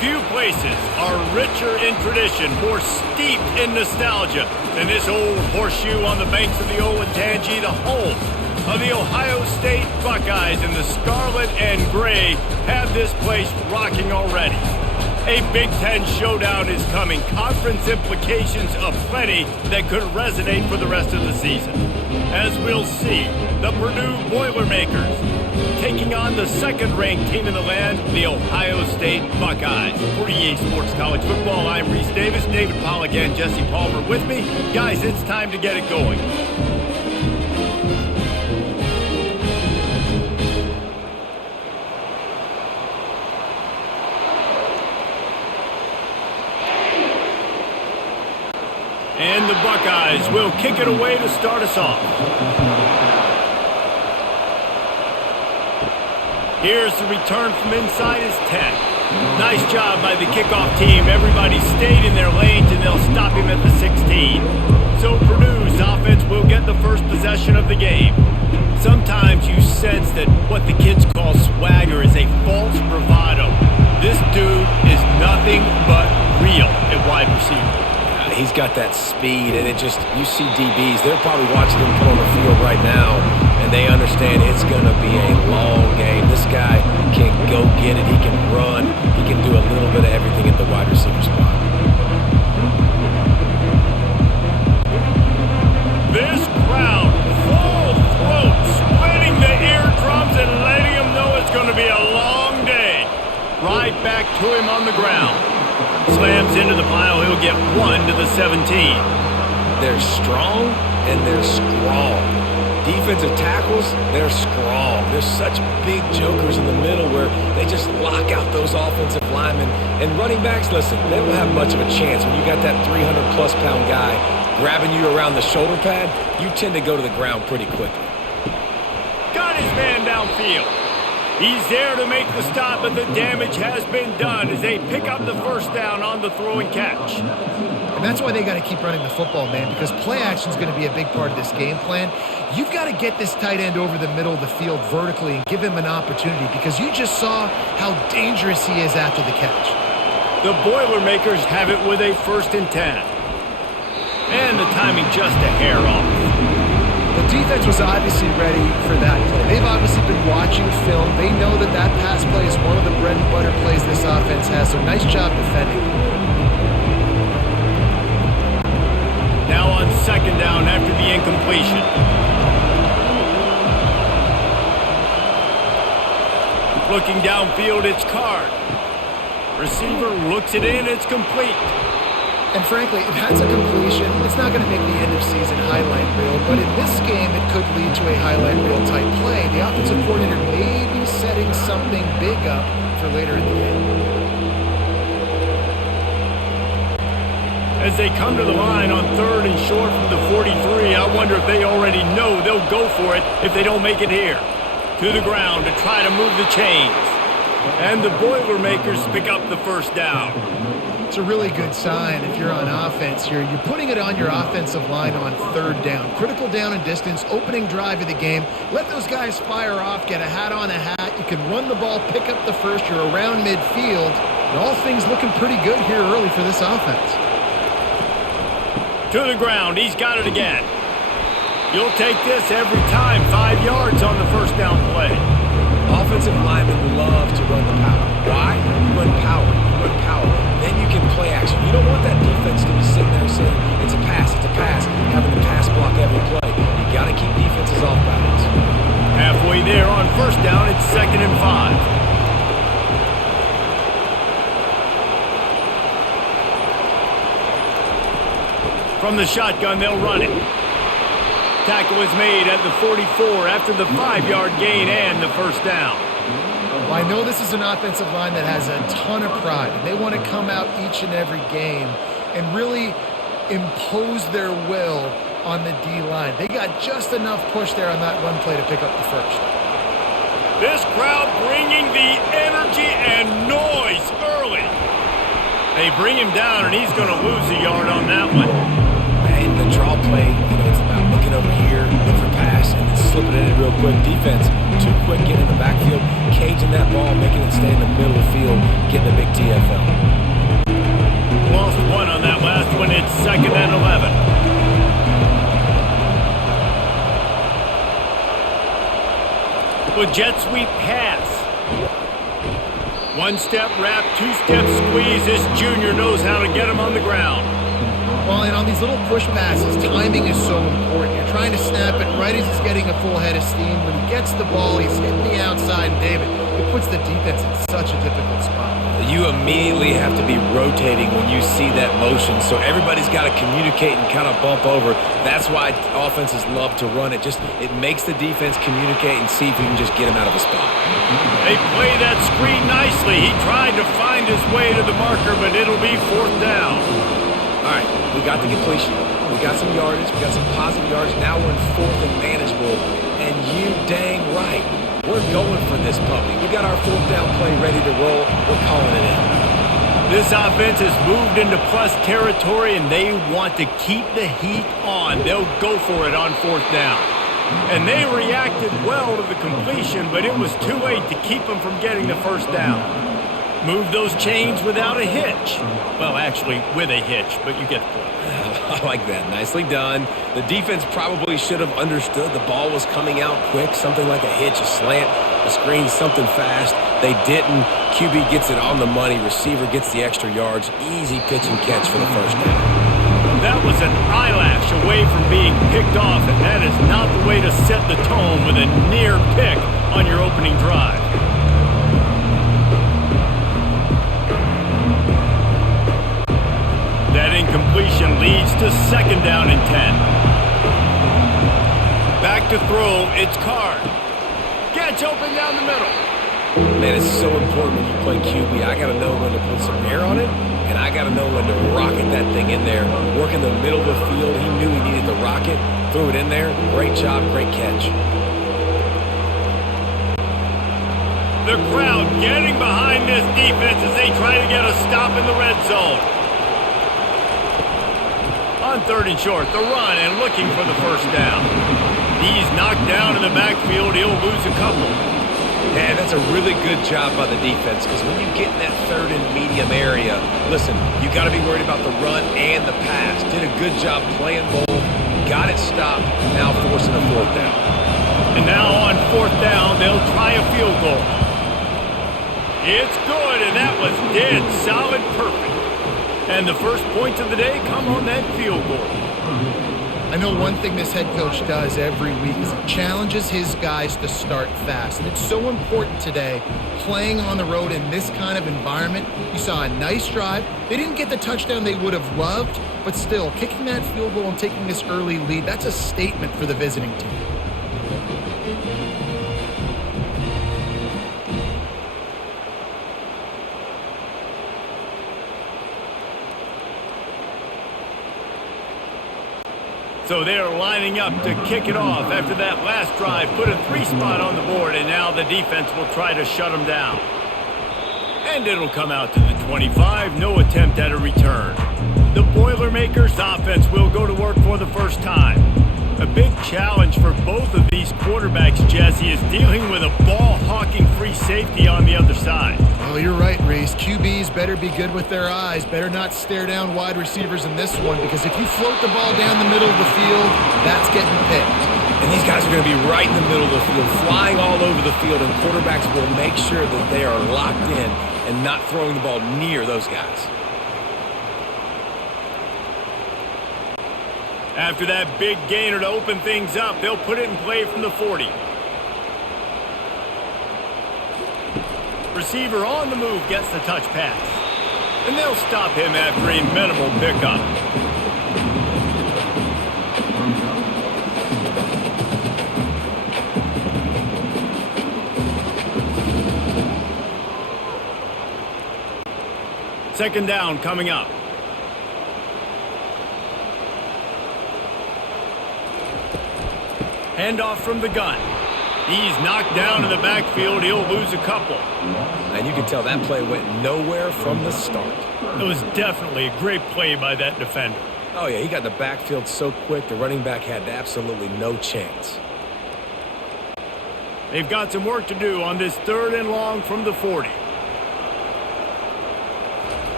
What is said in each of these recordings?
Few places are richer in tradition, more steeped in nostalgia than this old horseshoe on the banks of the Olentangy, the home of the Ohio State Buckeyes, and the scarlet and gray have this place rocking already. A Big Ten showdown is coming. Conference implications aplenty that could resonate for the rest of the season. As we'll see, the Purdue Boilermakers taking on the second-ranked team in the land, the Ohio State Buckeyes. For EA Sports College Football, I'm Reese Davis, David Pollack, and Jesse Palmer with me. Guys, it's time to get it going. And the Buckeyes will kick it away to start us off. Here's the return from inside his 10. Nice job by the kickoff team. Everybody stayed in their lanes, and they'll stop him at the 16. So Purdue's offense will get the first possession of the game. Sometimes you sense that what the kids call swagger is a false bravado. This dude is nothing but real at wide receiver. He's got that speed, and it just, you see DBs, they're probably watching him come on the field right now, and they understand it's going to be a long game. This guy can go get it, he can run, he can do a little bit of everything at the wide receiver spot. This crowd, full throat, splitting the eardrums and letting him know it's going to be a long day. Right back to him on the ground. Slams into the pile. He'll get 1 to the 17. They're strong and they're strong. Defensive tackles, they're strong. There's such big jokers in the middle where they just lock out those offensive linemen. And running backs, listen, they don't have much of a chance. When you got that 300-plus pound guy grabbing you around the shoulder pad, you tend to go to the ground pretty quickly. Got his man downfield. He's there to make the stop, but the damage has been done as they pick up the first down on the throw and catch. And that's why they got to keep running the football, man, because play action is going to be a big part of this game plan. You've got to get this tight end over the middle of the field vertically and give him an opportunity, because you just saw how dangerous he is after the catch. The Boilermakers have it with a 1st and 10. And the timing just a hair off. The defense was obviously ready for that play. They've obviously been watching film. They know that that pass play is one of the bread and butter plays this offense has, so nice job defending. Now on 2nd down after the incompletion. Looking downfield, it's Card. Receiver looks it in, it's complete. And frankly, if that's a completion, it's not going to make the end-of-season highlight reel, but in this game, it could lead to a highlight reel type play. The offensive coordinator may be setting something big up for later in the game. As they come to the line on 3rd and short from the 43, I wonder if they already know they'll go for it if they don't make it here. To the ground to try to move the chains. And the Boilermakers pick up the first down. It's a really good sign if you're on offense here. You're putting it on your offensive line on 3rd down. Critical down and distance, opening drive of the game. Let those guys fire off, get a hat on a hat. You can run the ball, pick up the first. You're around midfield. And all things looking pretty good here early for this offense. To the ground. He's got it again. You'll take this every time. 5 yards on the first down play. Offensive linemen love to run the power. Why? You run power. You run power. Then you can play action. You don't want that defense to be sitting there saying, it's a pass, having to pass block every play. You got to keep defenses off balance. Halfway there on 1st down, it's 2nd and 5. From the shotgun, they'll run it. Tackle is made at the 44 after the 5-yard gain and the first down. Well, I know this is an offensive line that has a ton of pride. They want to come out each and every game and really impose their will on the D-line. They got just enough push there on that run play to pick up the first. This crowd bringing the energy and noise early. They bring him down, and he's going to lose a yard on that one. And the draw play, it's about looking over here, look for pass, and then slipping it in real quick. Defense, too quick getting in the backfield, caging that ball, making it stay in the middle of the field, getting a big TFL. with jet sweep pass. One-step wrap, two-step squeeze. This junior knows how to get him on the ground. Well, and on these little push passes, timing is so important. You're trying to snap it right as he's getting a full head of steam. When he gets the ball, he's hitting the outside. And David, it puts the defense in such a difficult spot. You immediately have to be rotating when you see that motion, so everybody's got to communicate and kind of bump over. That's why offenses love to run it. It makes the defense communicate and see if you can just get him out of a spot. They play that screen nicely. He tried to find his way to the marker, but it'll be 4th down. All right, we got the completion. We got some yardage. We got some positive yardage. Now we're in 4th and manageable, and you dang right. We're going for this puppy. We got our 4th down play ready to roll. We're calling it in. This offense has moved into plus territory, and they want to keep the heat on. They'll go for it on 4th down. And they reacted well to the completion, but it was too late to keep them from getting the 1st down. Move those chains without a hitch. Well, actually, with a hitch, but you get the point. I like that. Nicely done. The defense probably should have understood the ball was coming out quick, something like a hitch, a slant, a screen, something fast. They didn't. QB gets it on the money. Receiver gets the extra yards. Easy pitch and catch for the 1st down. That was an eyelash away from being picked off, and that is not the way to set the tone with a near pick on your opening drive. That incompletion leads to 2nd down and 10. Back to throw, it's Card. Gets open down the middle. Man, it's so important when you play QB. I got to know when to put some air on it, and I got to know when to rocket that thing in there. Work in the middle of the field. He knew he needed to rocket. Threw it in there. Great job, great catch. The crowd getting behind this defense as they try to get a stop in the red zone. On 3rd and short, the run and looking for the 1st down. He's knocked down in the backfield. He'll lose a couple. Yeah, that's a really good job by the defense because when you get in that 3rd and medium area, listen, you got to be worried about the run and the pass. Did a good job playing both. Got it stopped. Now forcing a 4th down. And now on 4th down, they'll try a field goal. It's good, and that was dead solid perfect. And the first points of the day come on that field goal. I know one thing this head coach does every week is he challenges his guys to start fast. And it's so important today, playing on the road in this kind of environment. You saw a nice drive. They didn't get the touchdown they would have loved, but still, kicking that field goal and taking this early lead, that's a statement for the visiting team. So they're lining up to kick it off after that last drive. Put a 3-spot on the board, and now the defense will try to shut them down. And it'll come out to the 25. No attempt at a return. The Boilermakers offense will go to work for the first time. A big challenge for both of these quarterbacks, Jesse, is dealing with a ball-hawking free safety on the other side. Oh, you're right, Reese. QBs better be good with their eyes. Better not stare down wide receivers in this one, because if you float the ball down the middle of the field, that's getting picked. And these guys are going to be right in the middle of the field, flying all over the field, and quarterbacks will make sure that they are locked in and not throwing the ball near those guys. After that big gainer to open things up, they'll put it in play from the 40. Receiver on the move gets the touch pass. And they'll stop him after a minimal pickup. Second down coming up. Handoff from the gun. He's knocked down in the backfield. He'll lose a couple. And you can tell that play went nowhere from the start. It was definitely a great play by that defender. Oh, yeah, he got in the backfield so quick, the running back had absolutely no chance. They've got some work to do on this 3rd and long from the 40.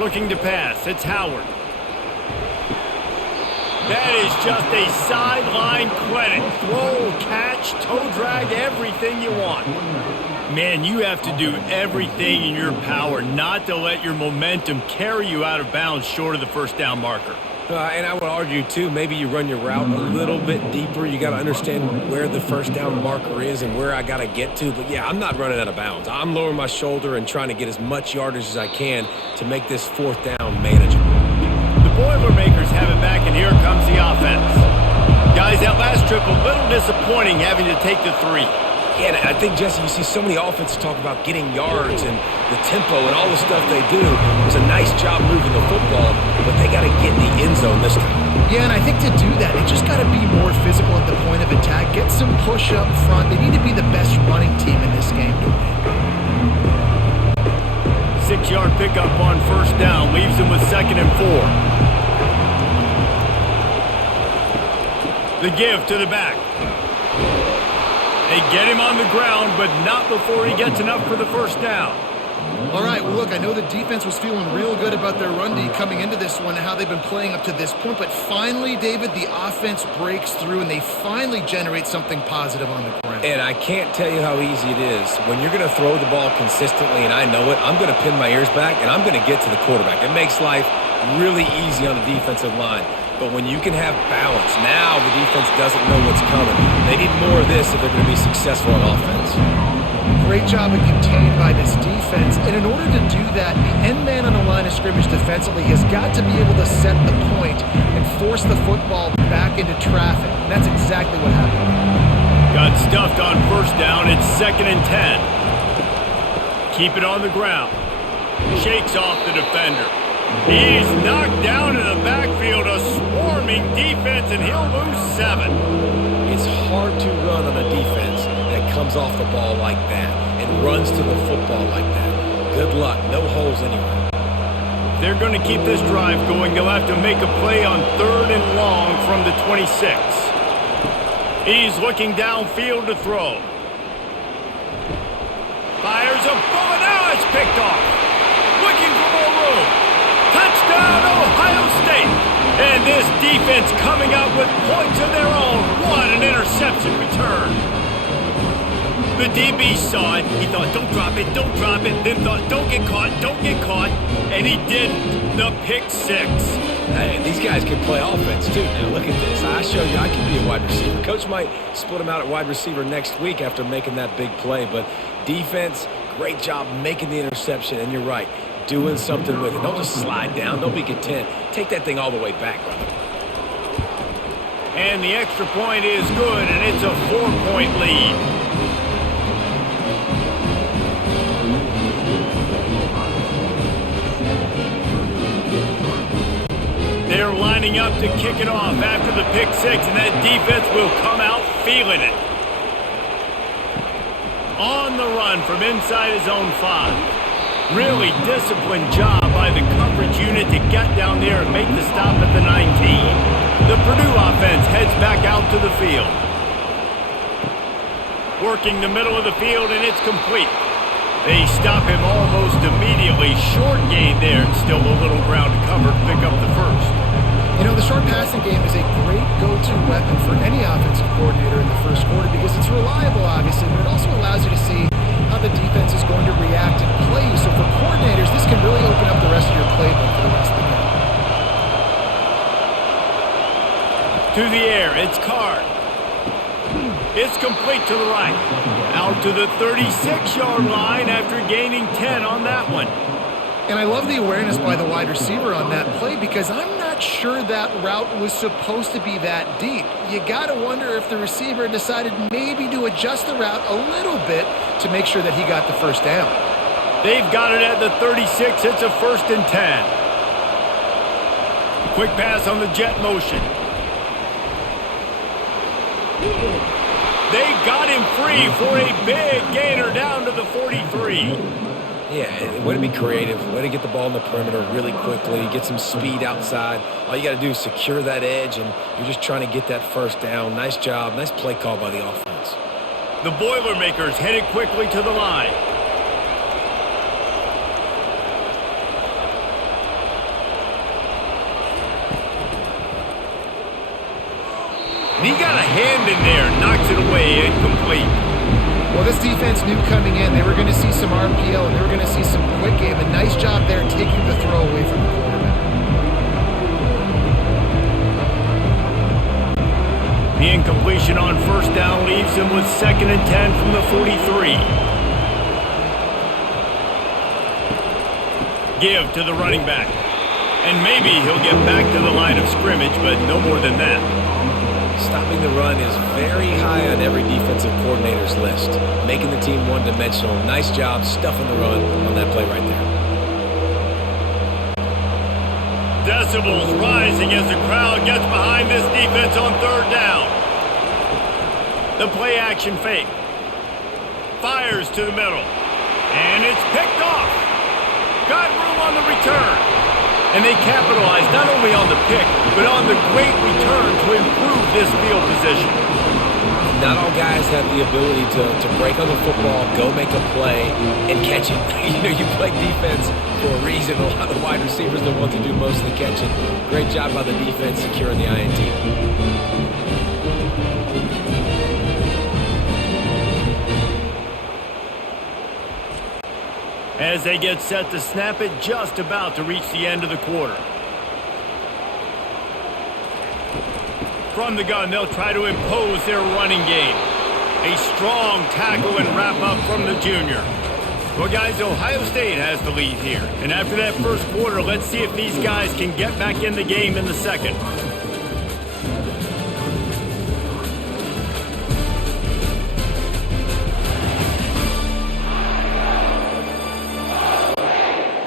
Looking to pass. It's Howard. That is just a sideline clinic. Throw, catch, toe drag, everything you want. Man, you have to do everything in your power not to let your momentum carry you out of bounds short of the first down marker. And I would argue, too, maybe you run your route a little bit deeper. You got to understand where the first down marker is and where I got to get to. But, yeah, I'm not running out of bounds. I'm lowering my shoulder and trying to get as much yardage as I can to make this fourth down manageable. The Boilermakers have it back, and here comes the offense. Guys, that last trip, a little disappointing having to take the 3. Yeah, and I think, Jesse, you see so many offenses talk about getting yards and the tempo and all the stuff they do. It was a nice job moving the football, but they got to get in the end zone this time. Yeah, and I think to do that, they just got to be more physical at the point of attack, get some push up front. They need to be the best running team in this game to win. 6-yard pickup on first down leaves them with 2nd and 4. The give to the back. They get him on the ground, but not before he gets enough for the first down. All right, well, look, I know the defense was feeling real good about their run D coming into this one and how they've been playing up to this point, but finally, David, the offense breaks through and they finally generate something positive on the ground. And I can't tell you how easy it is. When you're going to throw the ball consistently, and I know it, I'm going to pin my ears back and I'm going to get to the quarterback. It makes life really easy on the defensive line. But when you can have balance, now the defense doesn't know what's coming. They need more of this if they're going to be successful on offense. Great job of contained by this defense. And in order to do that, the end man on the line of scrimmage defensively has got to be able to set the point and force the football back into traffic. And that's exactly what happened. Got stuffed on first down. It's 2nd and 10. Keep it on the ground. Shakes off the defender. He's knocked down in the backfield, a swarming defense, and he'll lose 7. It's hard to run on a defense that comes off the ball like that and runs to the football like that. Good luck. No holes anywhere. They're going to keep this drive going. They'll have to make a play on 3rd and long from the 26. He's looking downfield to throw. Fires a bullet. Now it's picked off. Looking for more room. Touchdown, Ohio State. And this defense coming up with points of their own. What an interception return. The DB saw it. He thought, don't drop it, don't drop it. Then thought, don't get caught, don't get caught. And he didn't. The pick 6. Hey, these guys can play offense, too. Now, look at this. I show you I can be a wide receiver. Coach might split him out at wide receiver next week after making that big play. But defense, great job making the interception. And you're right. Doing something with it. Don't just slide down. Don't be content. Take that thing all the way back, brother. And the extra point is good, and it's a 4-point lead. They're lining up to kick it off after the pick 6, and that defense will come out feeling it. On the run from inside his own 5. Really disciplined job by the coverage unit to get down there and make the stop at the 19. The Purdue offense heads back out to the field. Working the middle of the field, and it's complete. They stop him almost immediately. Short gain there, and still a little ground to cover to pick up the first. You know, the short passing game is a great go-to weapon for any offensive coordinator in the first quarter because it's reliable, obviously, but it also allows you to see how the defense is going to react and play. So for coordinators, this can really open up the rest of your playbook for the rest of the game. To the air, it's Card. It's complete to the right. Out to the 36-yard line after gaining 10 on that one. And I love the awareness by the wide receiver on that play because I'm not sure that route was supposed to be that deep. You got to wonder if the receiver decided maybe to adjust the route a little bit to make sure that he got the first down. They've got it at the 36. It's a 1st and 10. Quick pass on the jet motion. They got him free for a big gainer down to the 43. Yeah, way to be creative, way to get the ball in the perimeter really quickly, get some speed outside. All you got to do is secure that edge, and you're just trying to get that first down. Nice job, nice play call by the offense. The Boilermakers headed quickly to the line. And he got a hand in there, knocks it away, incomplete. Well, this defense knew coming in they were going to see some RPO and they were going to see some quick game. A nice job there taking the throw away from the quarterback. The incompletion on first down leaves him with 2nd and 10 from the 43. Give to the running back. And maybe he'll get back to the line of scrimmage, but no more than that. Stopping the run is very high on every defensive coordinator's list. Making the team one-dimensional. Nice job stuffing the run on that play right there. Decibels rising as the crowd gets behind this defense on 3rd down. The play action fake. Fires to the middle. And it's picked off. Got room on the return. And they capitalize not only on the pick, but on the great return to improve this field position. Not all guys have the ability to break on the football, go make a play, and catch it. You play defense for a reason. A lot of the wide receivers are the ones who do most of the catching. Great job by the defense securing the INT. As they get set to snap it, just about to reach the end of the quarter. From the gun, they'll try to impose their running game. A strong tackle and wrap up from the junior. Well, guys, Ohio State has the lead here. And after that first quarter, let's see if these guys can get back in the game in the second.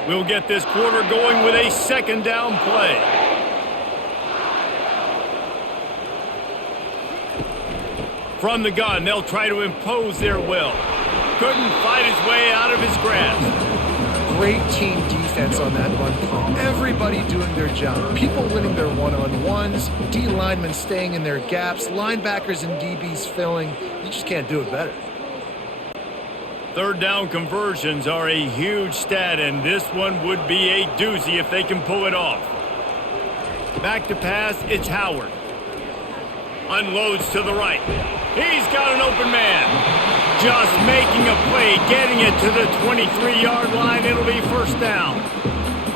We'll get this quarter going with a 2nd down play. From the gun, they'll try to impose their will. Couldn't fight his way out of his grasp. Great team defense on that run play. Everybody doing their job. People winning their one-on-ones, D linemen staying in their gaps, linebackers and DBs filling. You just can't do it better. 3rd down conversions are a huge stat, and this one would be a doozy if they can pull it off. Back to pass, it's Howard. Unloads to the right. He's got an open man. Just making a play, getting it to the 23-yard line. It'll be 1st down.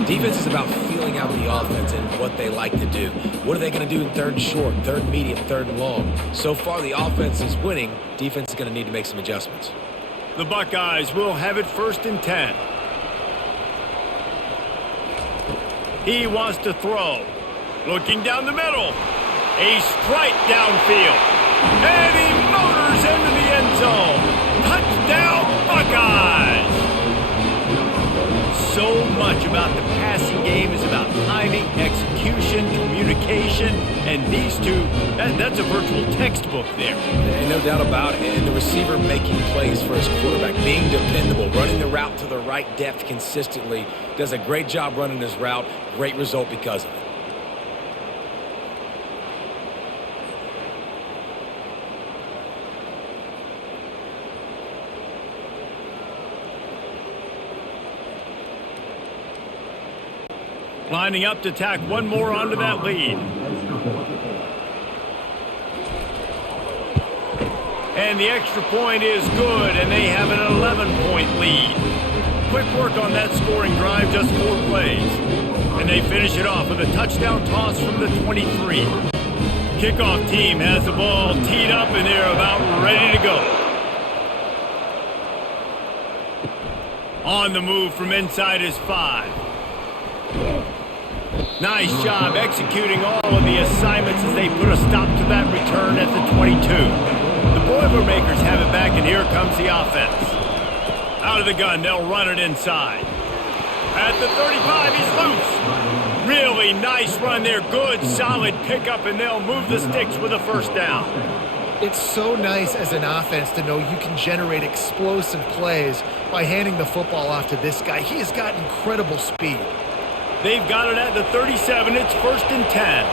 Defense is about feeling out the offense and what they like to do. What are they going to do in 3rd and short, 3rd and medium, 3rd and long? So far, the offense is winning. Defense is going to need to make some adjustments. The Buckeyes will have it 1st and 10. He wants to throw. Looking down the middle. A strike downfield. And he motors into the end zone. Touchdown, Buckeyes! So much about the passing game is about timing, execution, communication, and these two, that's a virtual textbook there. And no doubt about it. And the receiver making plays for his quarterback, being dependable, running the route to the right depth consistently, does a great job running his route. Great result because of it. Lining up to tack one more onto that lead. And the extra point is good, and they have an 11-point lead. Quick work on that scoring drive, just 4 plays. And they finish it off with a touchdown toss from the 23. Kickoff team has the ball teed up, and they're about ready to go. On the move from inside is 5. Nice job executing all of the assignments as they put a stop to that return at the 22. The Boilermakers have it back, and here comes the offense. Out of the gun, they'll run it inside. At the 35, he's loose. Really nice run there. Good, solid pickup, and they'll move the sticks with a 1st down. It's so nice as an offense to know you can generate explosive plays by handing the football off to this guy. He has got incredible speed. They've got it at the 37. It's 1st and 10.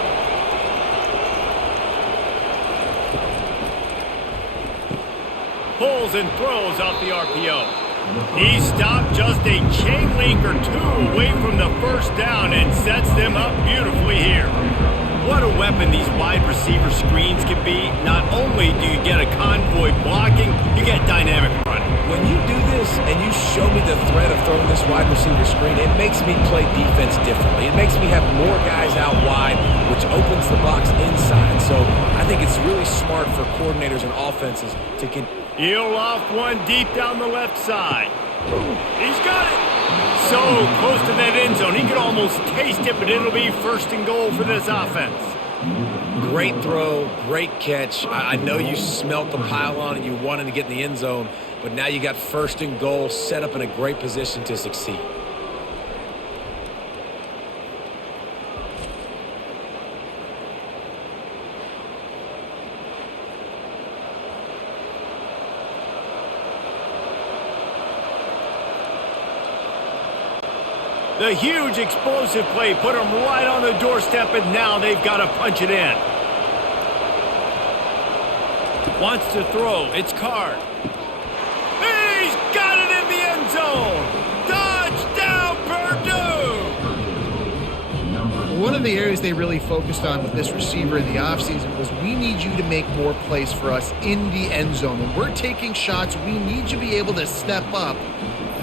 Pulls and throws off the RPO. He stopped just a chain link or 2 away from the 1st down and sets them up beautifully here. what a weapon these wide receiver screens can be. Not only do you get a convoy blocking, you get dynamic running. When you do this and you show me the threat of throwing this wide receiver screen, it makes me play defense differently. It makes me have more guys out wide, which opens the box inside. So I think it's really smart for coordinators and offenses to He'll loft one deep down the left side. He's got it. So close to that end zone. He could almost taste it, but it'll be 1st and goal for this offense. Great throw, great catch. I know you smelt the pylon and you wanted to get in the end zone, but now you got 1st and goal set up in a great position to succeed. The huge explosive play put them right on the doorstep, and now they've got to punch it in. Wants to throw. It's Card. He's got it in the end zone. Touchdown, Purdue! One of the areas they really focused on with this receiver in the offseason was we need you to make more plays for us in the end zone. When we're taking shots, we need you to be able to step up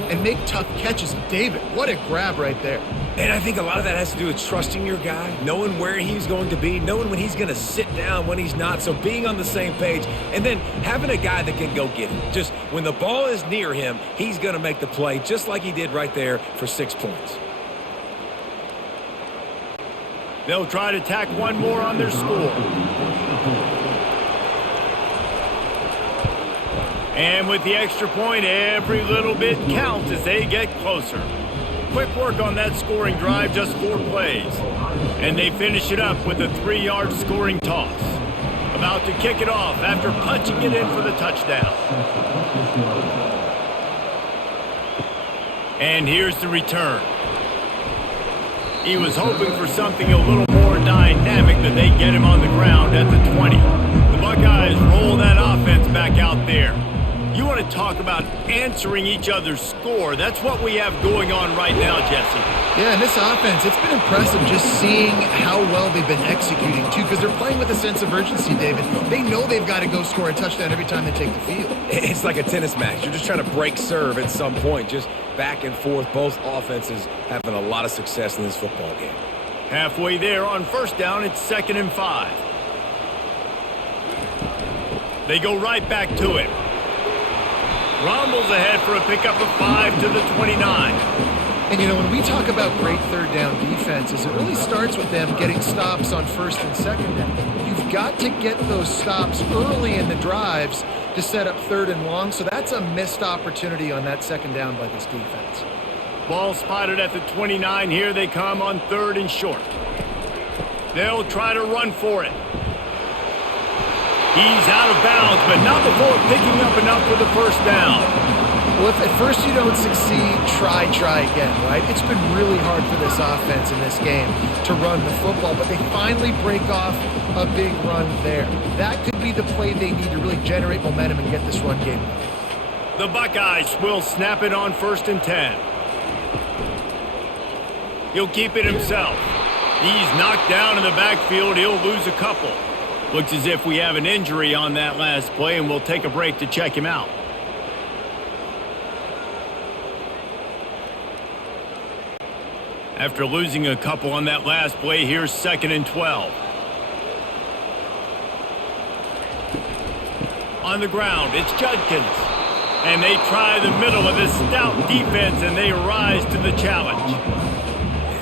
and make tough catches. David, what a grab right there. And I think a lot of that has to do with trusting your guy, knowing where he's going to be, knowing when he's going to sit down, when he's not. So being on the same page, and then having a guy that can go get it. Just when the ball is near him, he's going to make the play, just like he did right there for 6 points. They'll try to tack one more on their score. And with the extra point, every little bit counts as they get closer. Quick work on that scoring drive, just 4 plays. And they finish it up with a 3-yard scoring toss. About to kick it off after punching it in for the touchdown. And here's the return. He was hoping for something a little more dynamic, but they get him on the ground at the 20. The Buckeyes roll that offense back out there. You want to talk about answering each other's score. That's what we have going on right now, Jesse. Yeah, and this offense, it's been impressive just seeing how well they've been executing, too, because they're playing with a sense of urgency, David. They know they've got to go score a touchdown every time they take the field. It's like a tennis match. You're just trying to break serve at some point, just back and forth. Both offenses having a lot of success in this football game. Halfway there on 1st down, it's 2nd and 5. They go right back to it. Rumbles ahead for a pickup of 5 to the 29. And, you know, when we talk about great 3rd down defenses, it really starts with them getting stops on 1st and 2nd down. You've got to get those stops early in the drives to set up 3rd and long, so that's a missed opportunity on that 2nd down by this defense. Ball spotted at the 29. Here they come on 3rd and short. They'll try to run for it. He's out of bounds, but not before picking up enough for the 1st down. Well, if at first you don't succeed, try again, right? It's been really hard for this offense in this game to run the football, but they finally break off a big run there. That could be the play they need to really generate momentum and get this run game going. The Buckeyes will snap it on 1st and 10. He'll keep it himself. He's knocked down in the backfield. He'll lose a couple. Looks as if we have an injury on that last play, and we'll take a break to check him out. After losing a couple on that last play, here's 2nd and 12. On the ground, it's Judkins. And they try the middle of this stout defense, and they rise to the challenge.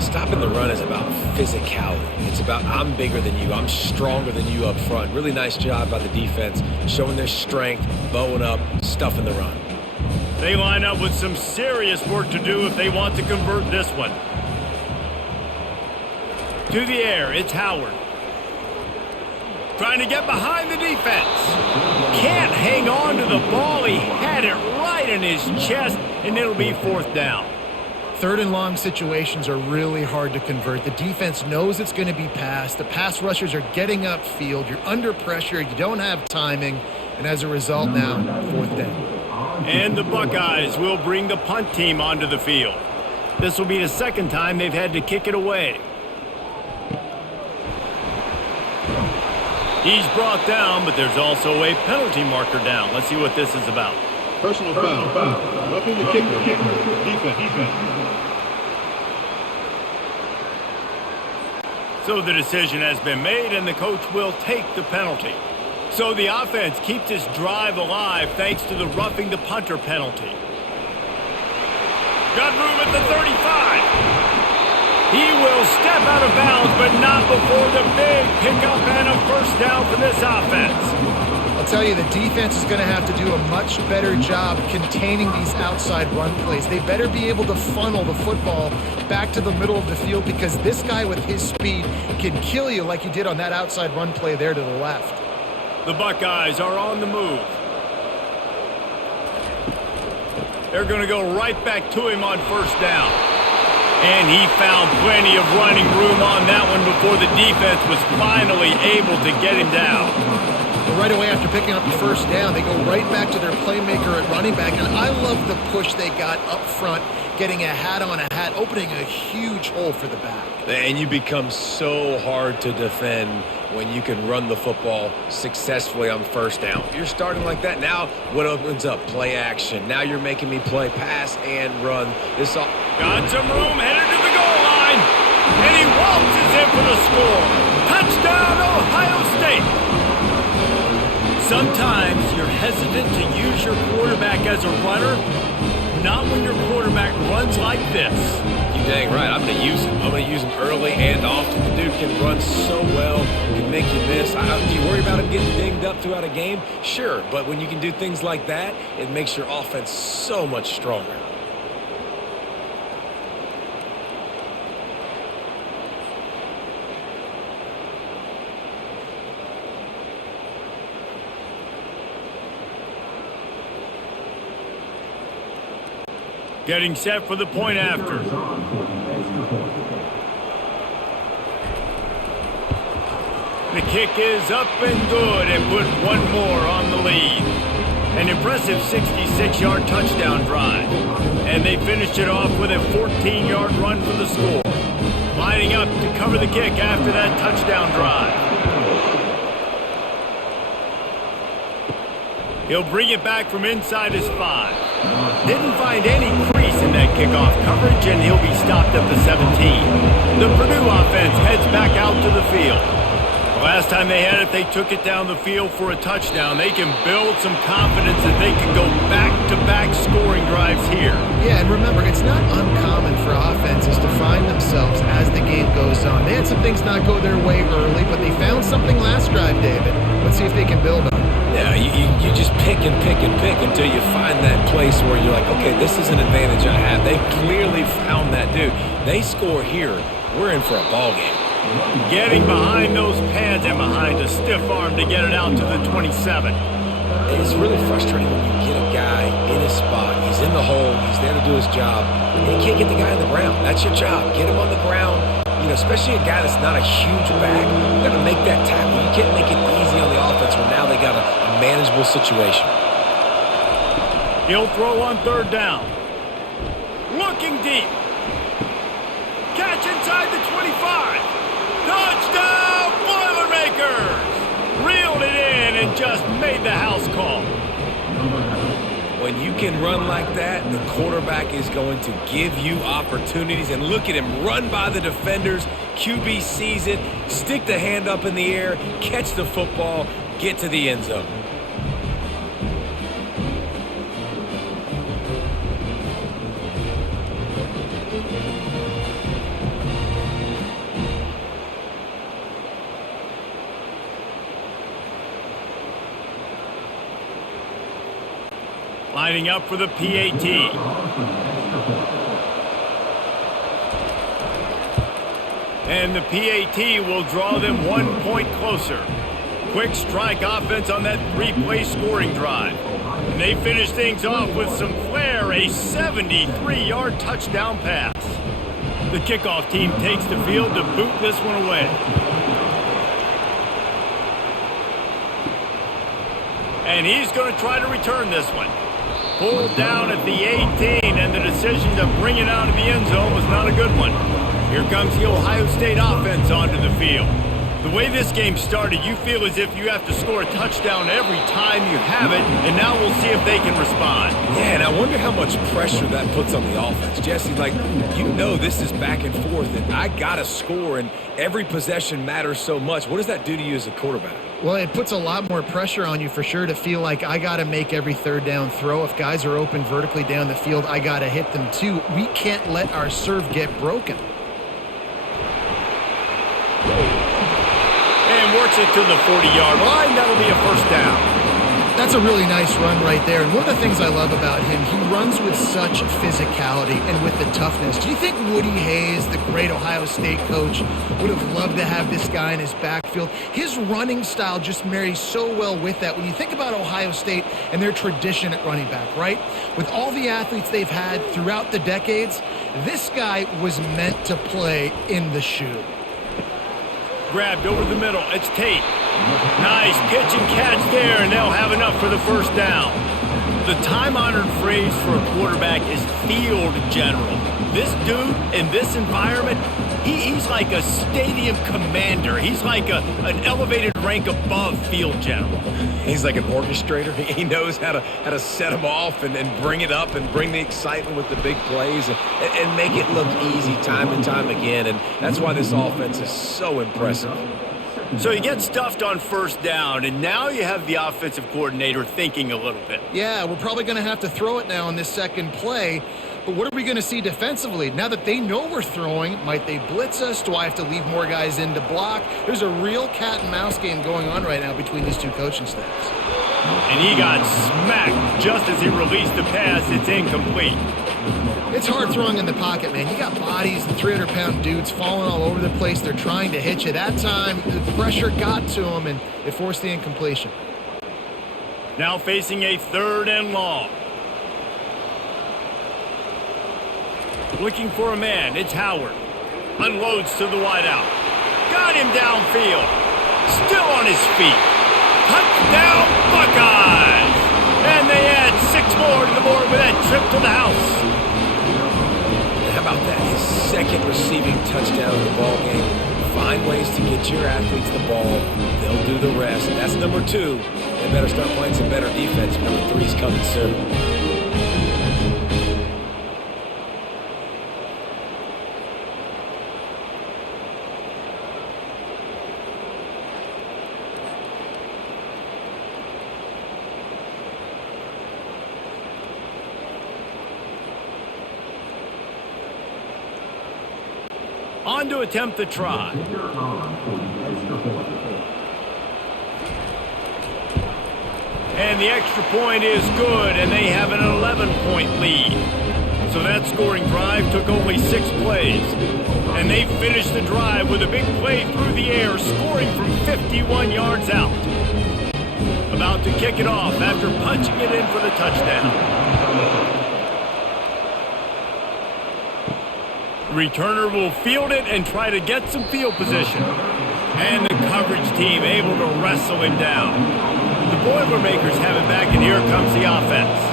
Stopping the run is about physicality. It's about I'm bigger than you. I'm stronger than you up front. Really nice job by the defense, showing their strength, bowing up, stuffing the run. They line up with some serious work to do if they want to convert this one. To the air, it's Howard. Trying to get behind the defense. Can't hang on to the ball. He had it right in his chest, and it'll be 4th down. 3rd and long situations are really hard to convert. The defense knows it's going to be passed. The pass rushers are getting upfield. You're under pressure. You don't have timing. And as a result now, 4th down. And the Buckeyes will bring the punt team onto the field. This will be the 2nd time they've had to kick it away. He's brought down, but there's also a penalty marker down. Let's see what this is about. Personal foul. Roughing the kicker. Defense. So the decision has been made, and the coach will take the penalty. So the offense keeps this drive alive thanks to the roughing the punter penalty. Got room at the 35. He will step out of bounds, but not before the big pickup and a first down for this offense. I'll tell you, the defense is going to have to do a much better job containing these outside run plays. They better be able to funnel the football back to the middle of the field, because this guy with his speed can kill you like he did on that outside run play there to the left. The Buckeyes are on the move. They're going to go right back to him on first down. And he found plenty of running room on that one before the defense was finally able to get him down. Right away after picking up the first down, they go right back to their playmaker at running back. And I love the push they got up front, getting a hat on a hat, opening a huge hole for the back. And you become so hard to defend when you can run the football successfully on first down. You're starting like that. Now what opens up? Play action. Now you're making me play pass and run. This all got some room, headed to the goal line. And he waltzes in for the score. Touchdown, Ohio State. Sometimes you're hesitant to use your quarterback as a runner. Not when your quarterback runs like this. You're dang right. I'm going to use him. I'm going to use him early and often. The dude can run so well, can make you miss. Do you worry about him getting dinged up throughout a game? Sure, but when you can do things like that, it makes your offense so much stronger. Getting set for the point after. The kick is up and good, and put one more on the lead. An impressive 66-yard touchdown drive. And they finished it off with a 14-yard run for the score. Lining up to cover the kick after that touchdown drive. He'll bring it back from inside his 5. Didn't find any crease in that kickoff coverage, and he'll be stopped at the 17. The Purdue offense heads back out to the field. The last time they had it, they took it down the field for a touchdown. They can build some confidence that they can go back-to-back scoring drives here. Yeah, and remember, it's not uncommon for offenses to find themselves as the game goes on. They had some things not go their way early, but they found something last drive, David. Let's see if they can build on it. Yeah, you just pick and pick and pick until you find that place where you're like, okay, this is an advantage I have. They clearly found that dude. They score here, we're in for a ball game. Getting behind those pads and behind a stiff arm to get it out to the 27. It's really frustrating when you get a guy in his spot. He's in the hole. He's there to do his job. And you can't get the guy on the ground. That's your job. Get him on the ground. You know, especially a guy that's not a huge back. You got to make that tackle. You can't make it easy on the offense when now they got a manageable situation. He'll throw on third down. Looking deep. Catch inside the 25. Touchdown, Boilermakers! Reeled it in and just made the house call. When you can run like that, the quarterback is going to give you opportunities. And look at him run by the defenders. QB sees it, stick the hand up in the air, catch the football, get to the end zone. Lining up for the PAT. And the PAT will draw them 1 point closer. Quick strike offense on that 3-play scoring drive. And they finish things off with some flair, a 73-yard touchdown pass. The kickoff team takes the field to boot this one away. And he's going to try to return this one. Pulled down at the 18, and the decision to bring it out of the end zone was not a good one. Here comes the Ohio State offense onto the field. The way this game started, you feel as if you have to score a touchdown every time you have it, and now we'll see if they can respond. Yeah, and I wonder how much pressure that puts on the offense. Jesse, like, you know this is back and forth, and I got to score, and every possession matters so much. What does that do to you as a quarterback? Well, it puts a lot more pressure on you for sure to feel like I got to make every third down throw. If guys are open vertically down the field, I got to hit them too. We can't let our serve get broken. And works it to the 40-yard line. That'll be a first down. That's a really nice run right there. And one of the things I love about him, he runs with such physicality and with the toughness. Do you think Woody Hayes, the great Ohio State coach, would have loved to have this guy in his backfield? His running style just marries so well with that. When you think about Ohio State and their tradition at running back, right? With all the athletes they've had throughout the decades, this guy was meant to play in the shoe. Grabbed over the middle. It's Tate. Nice pitch and catch there, and they'll have enough for the first down. The time-honored phrase for a quarterback is field general. This dude in this environment, he's like a stadium commander. He's like an elevated rank above field general. He's like an orchestrator. He knows how to set them off and bring it up and bring the excitement with the big plays and make it look easy time and time again. And that's why this offense is so impressive. So you get stuffed on first down, and now you have the offensive coordinator thinking a little bit. Yeah, we're probably going to have to throw it now on this second play. But what are we going to see defensively? Now that they know we're throwing, might they blitz us? Do I have to leave more guys in to block? There's a real cat and mouse game going on right now between these two coaching staffs. And he got smacked just as he released the pass. It's incomplete. It's hard throwing in the pocket, man. You got bodies and 300-pound dudes falling all over the place. They're trying to hit you. That time, the pressure got to them, and it forced the incompletion. Now facing a third and long. Looking for a man. It's Howard. Unloads to the wideout. Got him downfield. Still on his feet. Touchdown, Buckeyes! And they add 6 more to the board with that trip to the house. How about that? His second receiving touchdown in the ball game. Find ways to get your athletes the ball. They'll do the rest. That's number 2. They better start playing some better defense. Number 3 is coming soon. On to attempt the try. And the extra point is good, and they have an 11-point lead. So that scoring drive took only 6 plays. And they finished the drive with a big play through the air, scoring from 51 yards out. About to kick it off after punching it in for the touchdown. Returner will field it and try to get some field position. And the coverage team able to wrestle him down. The Boilermakers have it back, and here comes the offense.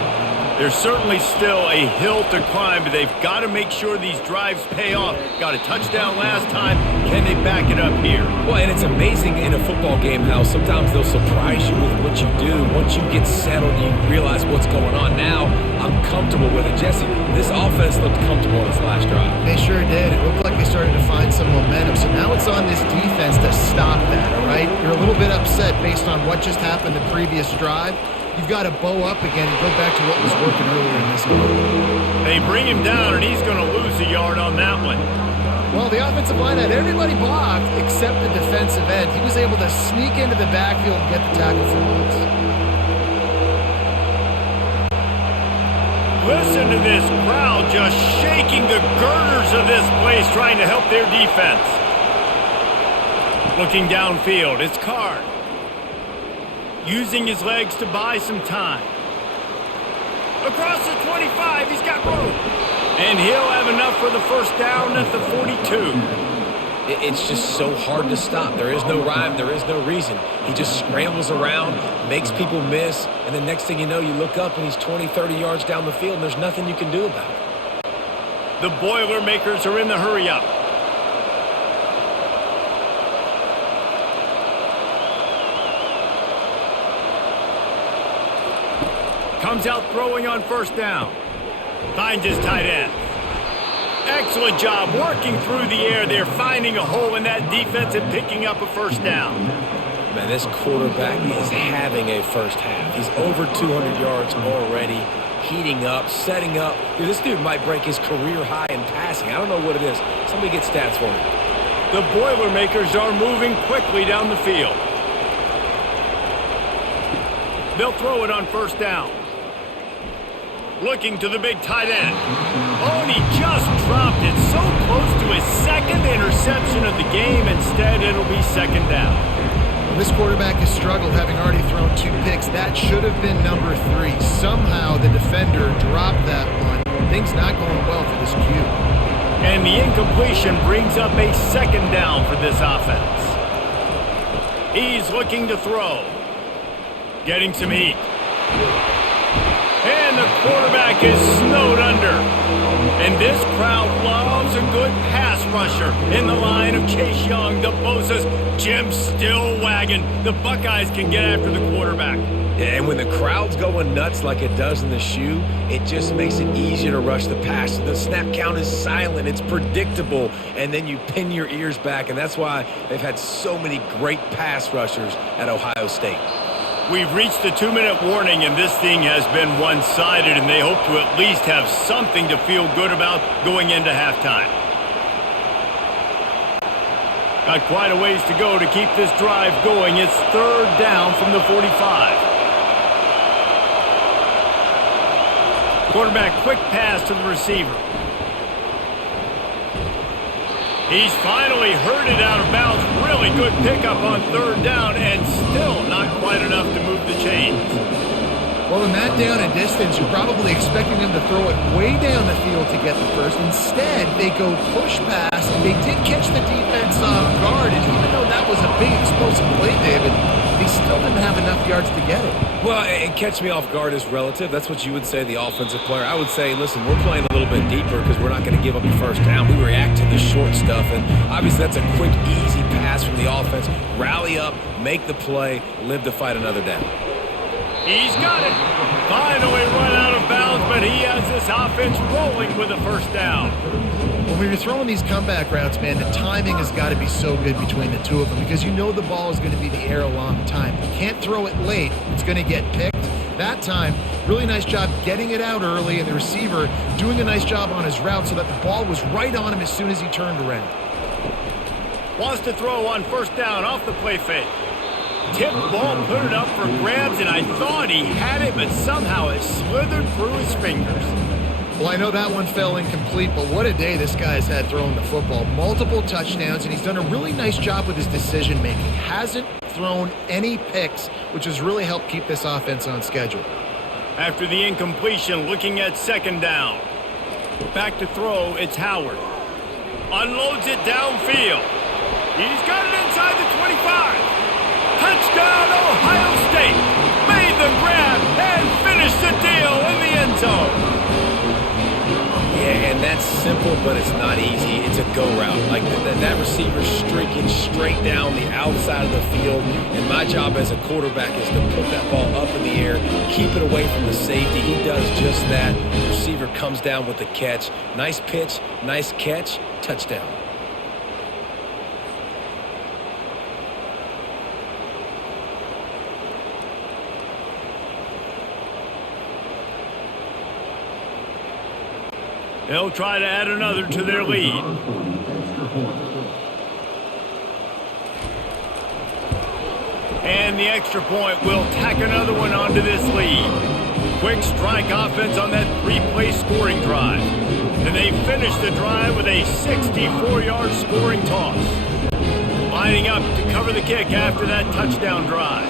There's certainly still a hill to climb, but they've got to make sure these drives pay off. Got a touchdown last time. Can they back it up here? Well, and it's amazing in a football game how sometimes they'll surprise you with what you do. Once you get settled, you realize what's going on. Now, I'm comfortable with it. Jesse, this offense looked comfortable in its last drive. They sure did. It looked like they started to find some momentum. So now it's on this defense to stop that, all right? You're a little bit upset based on what just happened the previous drive. You've got to bow up again and go back to what was working earlier in this game. They bring him down, and he's going to lose a yard on that one. Well, the offensive line had everybody blocked except the defensive end. He was able to sneak into the backfield and get the tackle for once. Listen to this crowd just shaking the girders of this place, trying to help their defense. Looking downfield, it's Card. Using his legs to buy some time. Across the 25, he's got room. And he'll have enough for the first down at the 42. It's just so hard to stop. There is no rhyme. There is no reason. He just scrambles around, makes people miss, and the next thing you know, you look up and he's 20, 30 yards down the field, and there's nothing you can do about it. The Boilermakers are in the hurry-up. Comes out throwing on first down. Finds his tight end. Excellent job working through the air there, finding a hole in that defense and picking up a first down. Man, this quarterback is having a first half. He's over 200 yards already, heating up, setting up. Dude, this dude might break his career high in passing. I don't know what it is. Somebody get stats for me. The Boilermakers are moving quickly down the field. They'll throw it on first down. Looking to the big tight end. Oh, and he just dropped it so close to his second interception of the game. Instead, it'll be second down. This quarterback has struggled, having already thrown 2 picks. That should have been number 3. Somehow the defender dropped that one. Things not going well for this Q. And the incompletion brings up a second down for this offense. He's looking to throw. Getting some heat. And the quarterback is snowed under. And this crowd loves a good pass rusher in the line of Chase Young, the Bosa's, Jim still wagging. The Buckeyes can get after the quarterback. And when the crowd's going nuts like it does in the shoe, it just makes it easier to rush the pass. The snap count is silent. It's predictable. And then you pin your ears back. And that's why they've had so many great pass rushers at Ohio State. We've reached the 2-minute warning, and this thing has been one-sided, and they hope to at least have something to feel good about going into halftime. Got quite a ways to go to keep this drive going. It's third down from the 45. Quarterback quick pass to the receiver. He's finally herded out of bounds. Really good pickup on third down, and still not quite enough to move the chains. Well, in that down and distance, you're probably expecting them to throw it way down the field to get the first. Instead, they go push pass, and they did catch the defense off guard. And even though that was a big explosive play, David, they still didn't have enough yards to get it. Well, and catch me off guard is relative. That's what you would say, the offensive player. I would say, listen, we're playing a little bit deeper because we're not going to give up the first down. We react to the short stuff, and obviously that's a quick, easy pass from the offense. Rally up, make the play, live to fight another down. He's got it. Finally run out of bounds, but he has this offense rolling with a first down. Well, when you're throwing these comeback routes, man, the timing has got to be so good between the two of them because you know the ball is going to be in the air a long time. You can't throw it late. It's going to get picked. That time, really nice job getting it out early, and the receiver doing a nice job on his route so that the ball was right on him as soon as he turned around. Wants to throw on first down off the play fake. Tipped ball, put it up for grabs, and I thought he had it, but somehow it slithered through his fingers. Well, I know that one fell incomplete, but what a day this guy's had throwing the football. Multiple touchdowns, and he's done a really nice job with his decision-making. Hasn't thrown any picks, which has really helped keep this offense on schedule. After the incompletion, looking at second down. Back to throw, it's Howard. Unloads it downfield. He's got it inside the 25. Touchdown, Ohio State. Made the grab and finished the deal in the end zone. Yeah, and that's simple, but it's not easy. It's a go route. Like that receiver's streaking straight down the outside of the field, and my job as a quarterback is to put that ball up in the air, keep it away from the safety. He does just that. The receiver comes down with the catch. Nice pitch, nice catch, touchdown. They'll try to add another to their lead. And the extra point will tack another one onto this lead. Quick strike offense on that 3-play scoring drive. And they finish the drive with a 64-yard scoring toss. Lining up to cover the kick after that touchdown drive.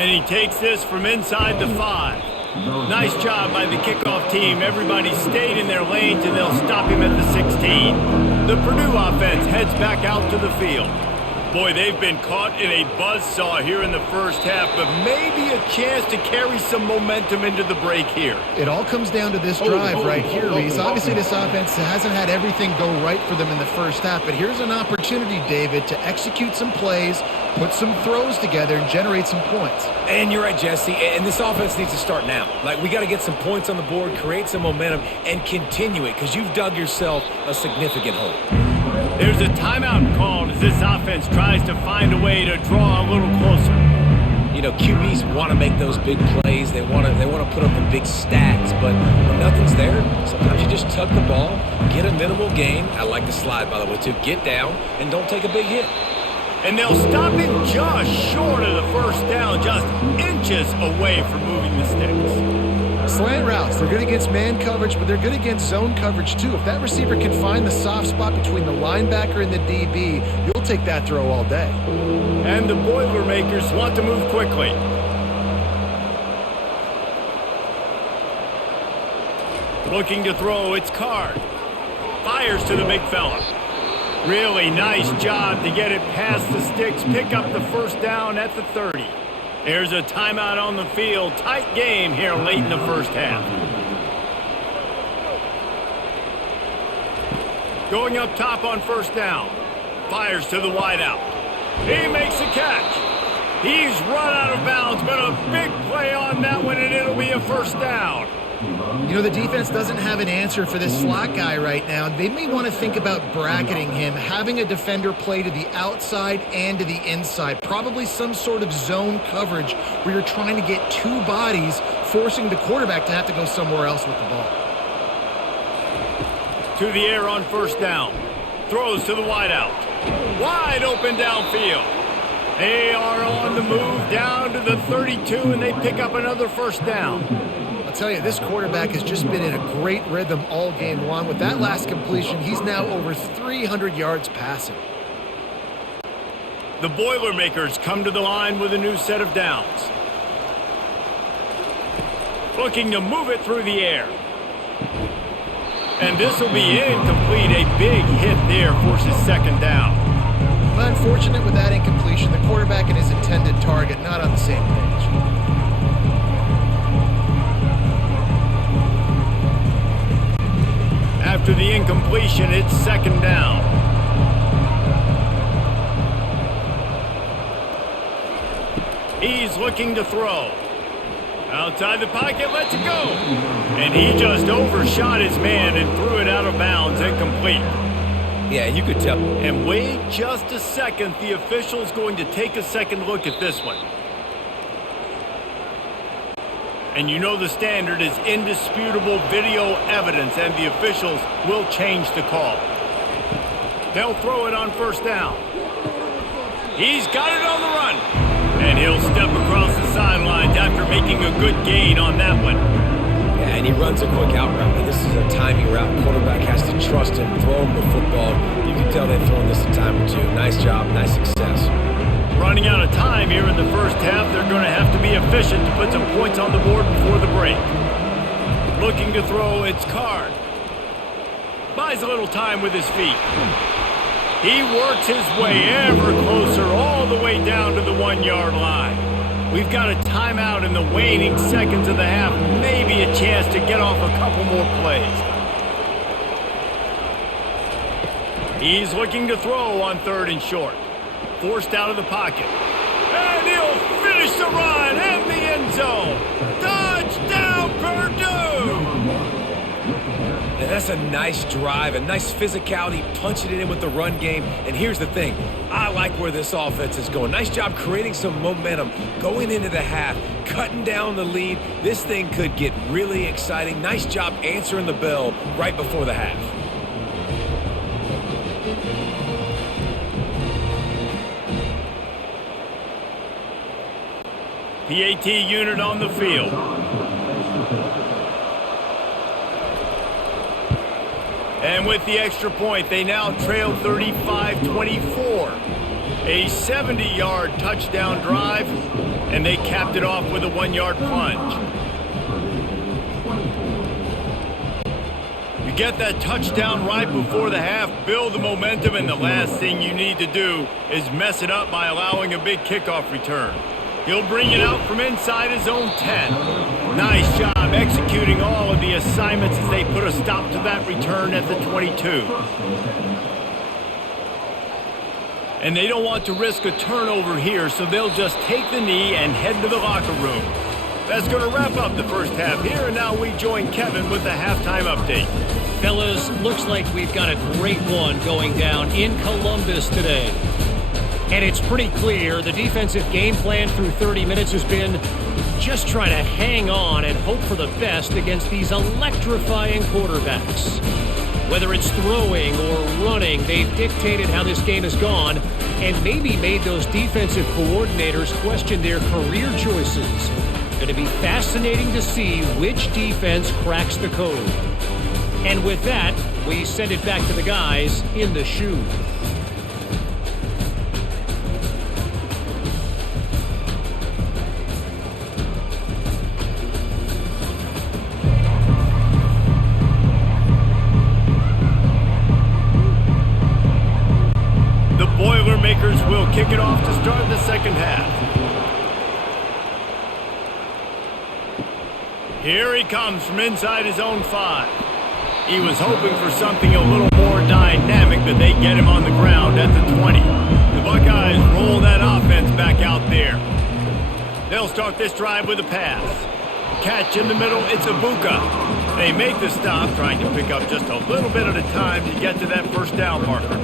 And he takes this from inside the 5. Nice job by the kickoff team. Everybody stayed in their lanes, and they'll stop him at the 16. The Purdue offense heads back out to the field. Boy, they've been caught in a buzzsaw here in the first half, but maybe a chance to carry some momentum into the break here. It all comes down to this drive right here, Reese. Obviously, this offense hasn't had everything go right for them in the first half, but here's an opportunity, David, to execute some plays, put some throws together, and generate some points. And you're right, Jesse, and this offense needs to start now. Like, we got to get some points on the board, create some momentum, and continue it, because you've dug yourself a significant hole. There's a timeout called as this offense tries to find a way to draw a little closer. You know, QBs want to make those big plays. They want to put up the big stats, but when nothing's there, sometimes you just tuck the ball, get a minimal gain. I like the slide, by the way, too. Get down and don't take a big hit. And they'll stop him just short of the first down, just inches away from moving the sticks. Slant routes, they're good against man coverage, but they're good against zone coverage too. If that receiver can find the soft spot between the linebacker and the DB, you'll take that throw all day. And the Boilermakers want to move quickly. Looking to throw, it's Card. Fires to the big fella. Really nice job to get it past the sticks, pick up the first down at the 30. There's a timeout on the field. Tight game here late in the first half. Going up top on first down. Fires to the wideout. He makes a catch. He's run out of bounds, but a big play on that one, and it'll be a first down. You know, the defense doesn't have an answer for this slot guy right now. They may want to think about bracketing him, having a defender play to the outside and to the inside. Probably some sort of zone coverage where you're trying to get two bodies, forcing the quarterback to have to go somewhere else with the ball. To the air on first down. Throws to the wideout. Wide open downfield. They are on the move down to the 32, and they pick up another first down. I'll tell you, this quarterback has just been in a great rhythm all game long. With that last completion, he's now over 300 yards passing. The Boilermakers come to the line with a new set of downs. Looking to move it through the air. And this will be incomplete. A big hit there forces second down. Well, unfortunate with that incompletion. The quarterback and his intended target not on the same page. After the incompletion, it's second down. He's looking to throw. Outside the pocket, lets it go. And he just overshot his man and threw it out of bounds, incomplete. Yeah, you could tell. And wait just a second. The official's going to take a second look at this one. And you know the standard is indisputable video evidence, and the officials will change the call. They'll throw it on first down. He's got it on the run. And he'll step across the sidelines after making a good gain on that one. Yeah, and he runs a quick out route. And this is a timing route. Quarterback has to trust him, throw him the football. You can tell they've thrown this a time or two. Nice job, nice success. Running out of time here in the first half, they're going to have to be efficient to put some points on the board before the break. Looking to throw, it's Card. Buys a little time with his feet. He works his way ever closer all the way down to the 1-yard line. We've got a timeout in the waning seconds of the half, maybe a chance to get off a couple more plays. He's looking to throw on third and short. Forced out of the pocket. And he'll finish the run in the end zone. Touchdown, Purdue! And that's a nice drive, a nice physicality, punching it in with the run game. And here's the thing. I like where this offense is going. Nice job creating some momentum, going into the half, cutting down the lead. This thing could get really exciting. Nice job answering the bell right before the half. PAT unit on the field. And with the extra point, they now trail 35-24. A 70-yard touchdown drive, and they capped it off with a 1-yard plunge. You get that touchdown right before the half, build the momentum, and the last thing you need to do is mess it up by allowing a big kickoff return. He'll bring it out from inside his own 10. Nice job executing all of the assignments as they put a stop to that return at the 22. And they don't want to risk a turnover here, so they'll just take the knee and head to the locker room. That's going to wrap up the first half here, and now we join Kevin with the halftime update. Fellas, looks like we've got a great one going down in Columbus today. And it's pretty clear the defensive game plan through 30 minutes has been just trying to hang on and hope for the best against these electrifying quarterbacks. Whether it's throwing or running, they've dictated how this game has gone and maybe made those defensive coordinators question their career choices. Going to be fascinating to see which defense cracks the code. And with that, we send it back to the guys in the shoe. The Boilermakers will kick it off to start the second half. Here he comes from inside his own 5. He was hoping for something a little more dynamic, but they get him on the ground at the 20. The Buckeyes roll that offense back out there. They'll start this drive with a pass. Catch in the middle, it's Ibuka. They make the stop, trying to pick up just a little bit at a time to get to that first down marker.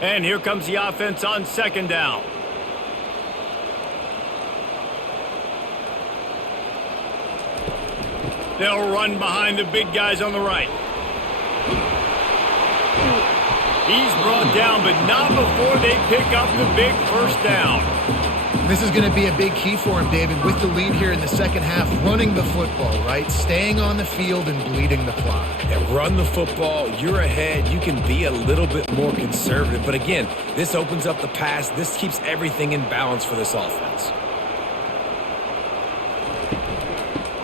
And here comes the offense on second down. They'll run behind the big guys on the right. He's brought down, but not before they pick up the big first down. This is going to be a big key for him, David, with the lead here in the second half, running the football, right? Staying on the field and bleeding the clock. And run the football, you're ahead, you can be a little bit more conservative. But again, this opens up the pass. This keeps everything in balance for this offense.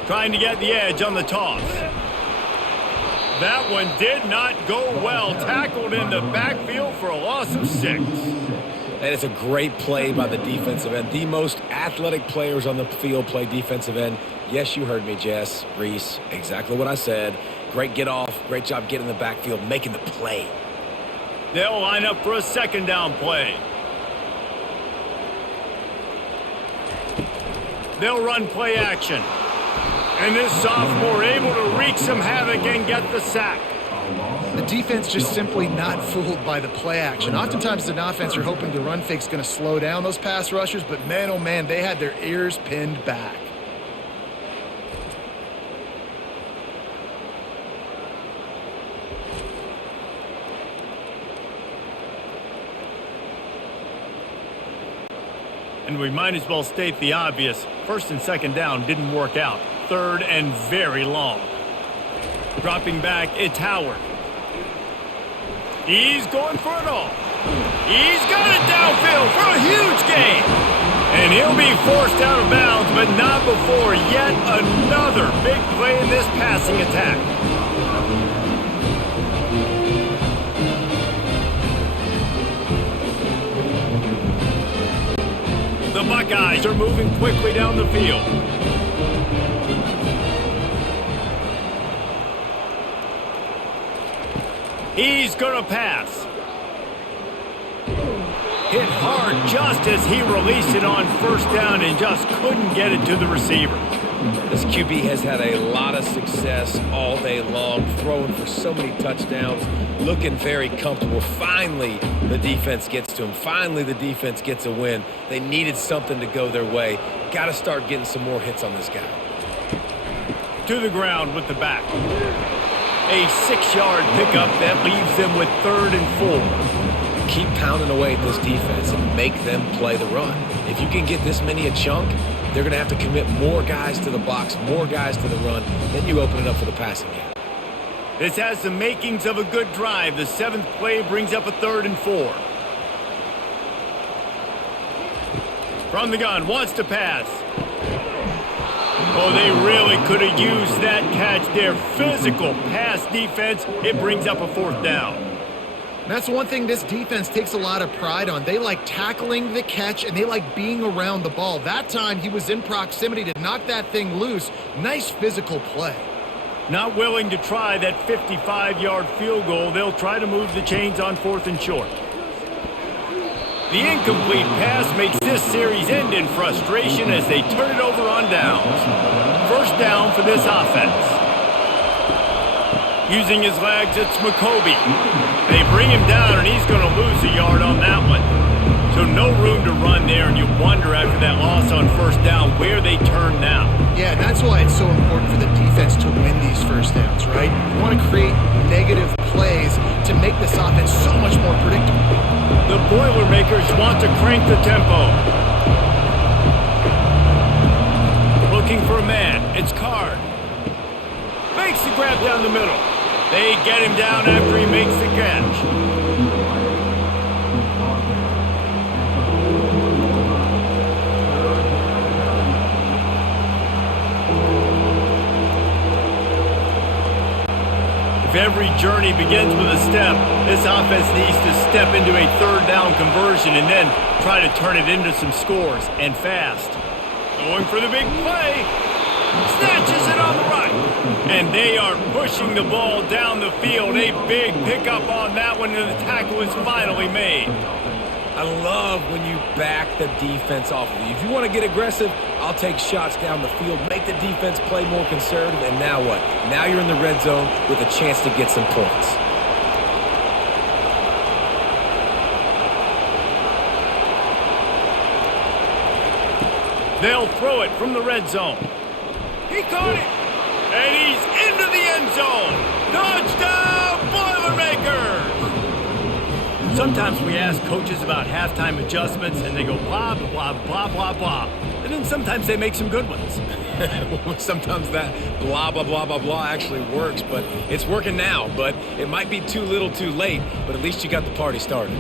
Trying to get the edge on the toss. That one did not go well. Tackled in the backfield for a loss of 6. And it's a great play by the defensive end. The most athletic players on the field play defensive end. Yes, you heard me, Jess, Reese. Exactly what I said. Great get off. Great job getting in the backfield, making the play. They'll line up for a second down play. They'll run play action. And this sophomore able to wreak some havoc and get the sack. The defense just simply not fooled by the play action. Oftentimes, as an offense, you're hoping the run fake's going to slow down those pass rushers, but man, oh man, they had their ears pinned back. And we might as well state the obvious. First and second down didn't work out. Third and very long. Dropping back, it's Howard. He's going for it all. He's got it downfield for a huge gain. And he'll be forced out of bounds, but not before yet another big play in this passing attack. The Buckeyes are moving quickly down the field. He's going to pass. Hit hard just as he released it on first down and just couldn't get it to the receiver. This QB has had a lot of success all day long, throwing for so many touchdowns, looking very comfortable. Finally, the defense gets to him. Finally, the defense gets a win. They needed something to go their way. Got to start getting some more hits on this guy. To the ground with the back. A 6-yard pickup that leaves them with 3rd and 4. Keep pounding away at this defense and make them play the run. If you can get this many a chunk, they're going to have to commit more guys to the box, more guys to the run. Then you open it up for the passing game. This has the makings of a good drive. The 7th play brings up a 3rd and 4. From the gun, wants to pass. Oh, they really could have used that catch there. Physical pass defense. It brings up a 4th down. That's one thing this defense takes a lot of pride on. They like tackling the catch, and they like being around the ball. That time, he was in proximity to knock that thing loose. Nice physical play. Not willing to try that 55-yard field goal. They'll try to move the chains on 4th and short. The incomplete pass makes this series end in frustration as they turn it over on downs. 1st down for this offense. Using his legs, it's McCoby. They bring him down, and he's going to lose a yard on that one. So no room to run there, and you wonder after that loss on 1st down where they turn now. Yeah, and that's why it's so important for the defense to win these 1st downs, right? You want to create negative plays to make this offense so much more predictable. The Boilermakers want to crank the tempo. Looking for a man. It's Card. Makes the grab down the middle. They get him down after he makes the catch. If every journey begins with a step, this offense needs to step into a 3rd down conversion and then try to turn it into some scores, and fast. Going for the big play. Snatches it on the right. And they are pushing the ball down the field. A big pickup on that one, and the tackle is finally made. I love when you back the defense off of you. If you want to get aggressive, I'll take shots down the field, make the defense play more conservative, and now what? Now you're in the red zone with a chance to get some points. They'll throw it from the red zone. He caught it, and he's into the end zone. Touchdown, Boilermakers! Sometimes we ask coaches about halftime adjustments, and they go blah, blah, blah, blah, blah. And then sometimes they make some good ones. Sometimes that blah, blah, blah, blah, blah actually works, but it's working now. But it might be too little too late, but at least you got the party started.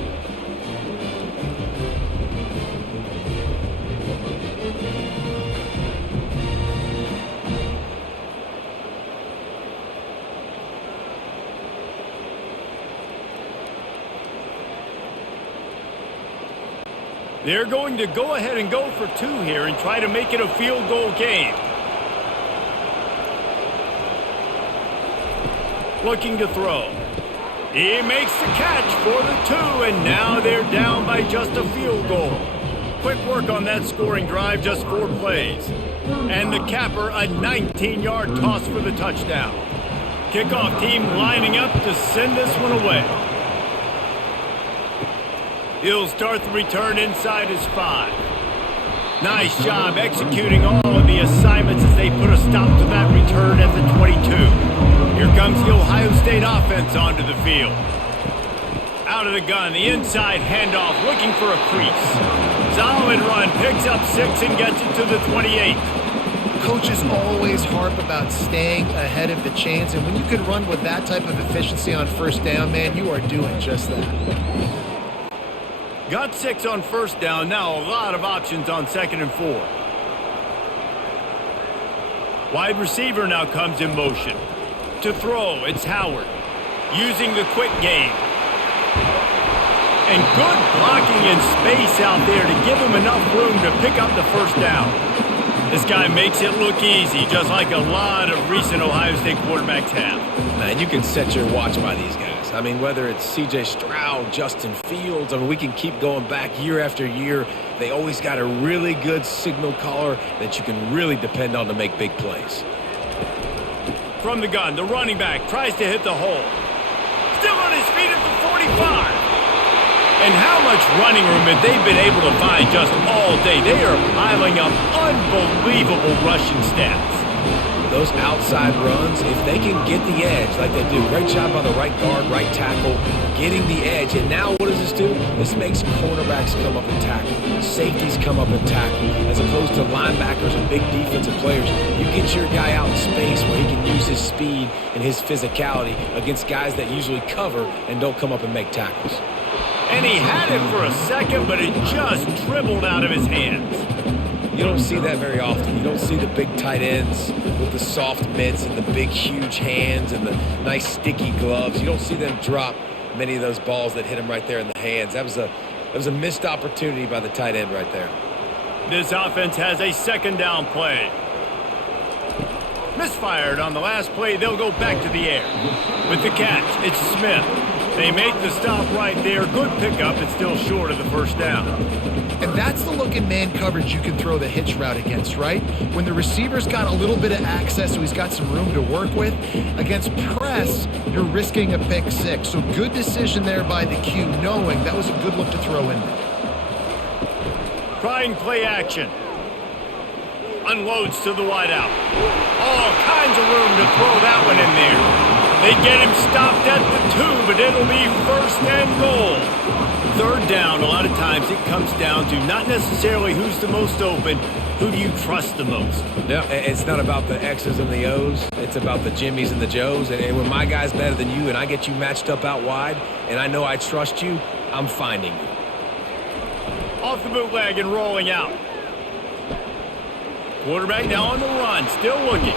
They're going to go ahead and go for 2 here and try to make it a field goal game. Looking to throw. He makes the catch for the 2, and now they're down by just a field goal. Quick work on that scoring drive, just 4 plays. And the capper, a 19-yard toss for the touchdown. Kickoff team lining up to send this one away. He'll start the return inside his 5. Nice job executing all of the assignments as they put a stop to that return at the 22. Here comes the Ohio State offense onto the field. Out of the gun, the inside handoff, looking for a crease. Solid run, picks up 6 and gets it to the 28. Coaches always harp about staying ahead of the chains, and when you can run with that type of efficiency on 1st down, man, you are doing just that. Got 6 on 1st down, now a lot of options on 2nd and 4. Wide receiver now comes in motion. To throw, it's Howard. Using the quick game. And good blocking in space out there to give him enough room to pick up the 1st down. This guy makes it look easy, just like a lot of recent Ohio State quarterbacks have. Man, you can set your watch by these guys. I mean, whether it's C.J. Stroud, Justin Fields, I mean, we can keep going back year after year. They always got a really good signal caller that you can really depend on to make big plays. From the gun, the running back tries to hit the hole. Still on his feet at the 45. And how much running room have they been able to find just all day? They are piling up unbelievable rushing stats. Those outside runs, if they can get the edge like they do, great job by the right guard, right tackle, getting the edge. And now what does this do? This makes cornerbacks come up and tackle, safeties come up and tackle, as opposed to linebackers and big defensive players. You get your guy out in space where he can use his speed and his physicality against guys that usually cover and don't come up and make tackles. And he had it for a second, but it just dribbled out of his hands. You don't see that very often. You don't see the big tight ends with the soft mitts and the big, huge hands and the nice, sticky gloves. You don't see them drop many of those balls that hit him right there in the hands. That was a missed opportunity by the tight end right there. This offense has a second down play. Misfired on the last play. They'll go back to the air. With the catch, it's Smith. They make the stop right there. Good pickup. It's still short of the first down. And that's the look in man coverage you can throw the hitch route against, right? When the receiver's got a little bit of access, so he's got some room to work with. Against press, you're risking a pick six. So good decision there by the Q, knowing that was a good look to throw in there. Trying play action. Unloads to the wideout. All kinds of room to throw that one in there. They get him stopped at the 2, but it'll be first and goal. Third down, a lot of times it comes down to not necessarily who's the most open, who do you trust the most? Yeah, it's not about the X's and the O's. It's about the Jimmies and the Joes. And when my guy's better than you and I get you matched up out wide and I know I trust you, I'm finding you. Off the bootleg and rolling out. Quarterback now on the run, still looking.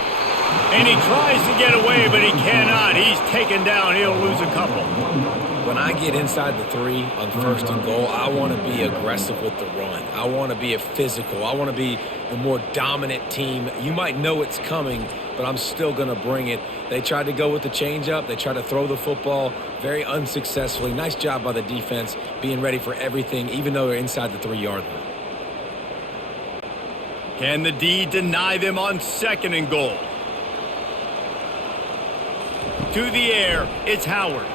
And he tries to get away, but he cannot. He's taken down. He'll lose a couple. When I get inside the 3 on first and goal, I want to be aggressive with the run. I want to be a physical. I want to be the more dominant team. You might know it's coming, but I'm still going to bring it. They tried to go with the changeup. They tried to throw the football very unsuccessfully. Nice job by the defense being ready for everything, even though they're inside the 3-yard line. Can the D deny them on second and goal? To the air, it's Howard.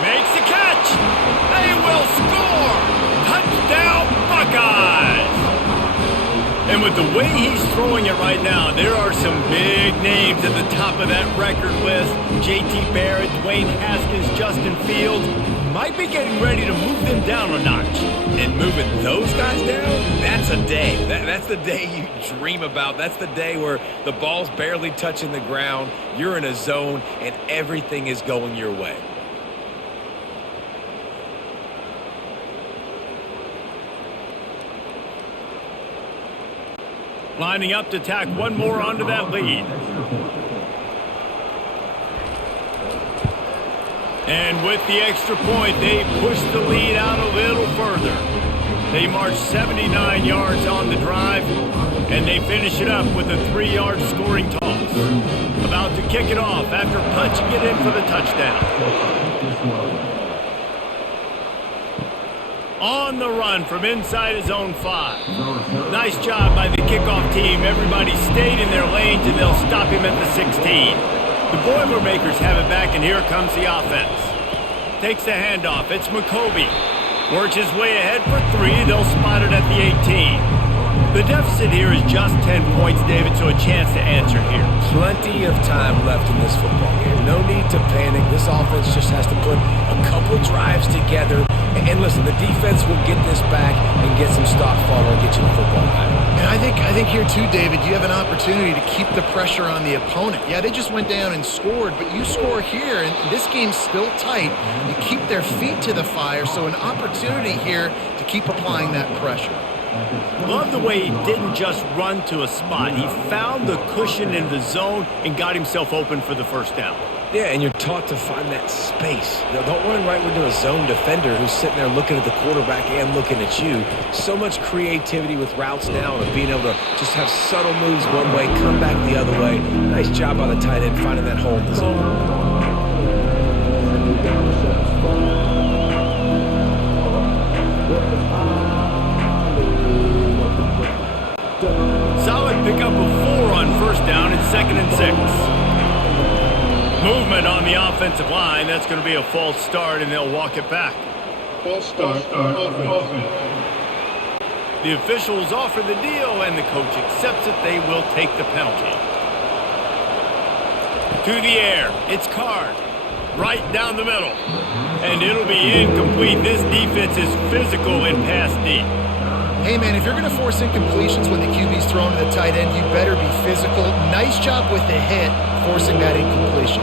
Makes the catch. They will score. Touchdown, Buckeyes. And with the way he's throwing it right now, there are some big names at the top of that record list. J.T. Barrett, Dwayne Haskins, Justin Fields might be getting ready to move them down a notch. And moving those guys down, that's a day. That's the day you dream about. That's the day where the ball's barely touching the ground, you're in a zone, and everything is going your way. Lining up to tack one more onto that lead. And with the extra point, they push the lead out a little further. They march 79 yards on the drive, and they finish it up with a 3-yard scoring toss. About to kick it off after punching it in for the touchdown. On the run from inside his own 5. Nice job by the kickoff team. Everybody stayed in their lanes, and they'll stop him at the 16. The Boilermakers have it back, and here comes the offense. Takes the handoff. It's McCoby. Works his way ahead for 3. They'll spot it at the 18. The deficit here is just 10 points, David, so a chance to answer here. Plenty of time left in this football game. No need to panic. This offense just has to put a couple drives together. And listen, the defense will get this back and get some stock follow and get you the football back. And I think here too, David, you have an opportunity to keep the pressure on the opponent. Yeah, they just went down and scored, but you score here, and this game's still tight. You keep their feet to the fire, so an opportunity here to keep applying that pressure. Love the way he didn't just run to a spot. He found the cushion in the zone and got himself open for the first down. Yeah, and you're taught to find that space. You know, don't run right into a zone defender who's sitting there looking at the quarterback and looking at you. So much creativity with routes now and being able to just have subtle moves one way, come back the other way. Nice job by the tight end finding that hole in the zone. Solid pickup of 4 on first down and 2nd and 6. Movement on the offensive line. That's going to be a false start, and they'll walk it back. False start. Offense. The officials offer the deal, and the coach accepts it. They will take the penalty. To the air. It's Card. Right down the middle. And it'll be incomplete. This defense is physical in pass D. Hey, man, if you're going to force incompletions when the QB's thrown to the tight end, you better be physical. Nice job with the hit, forcing that incompletion.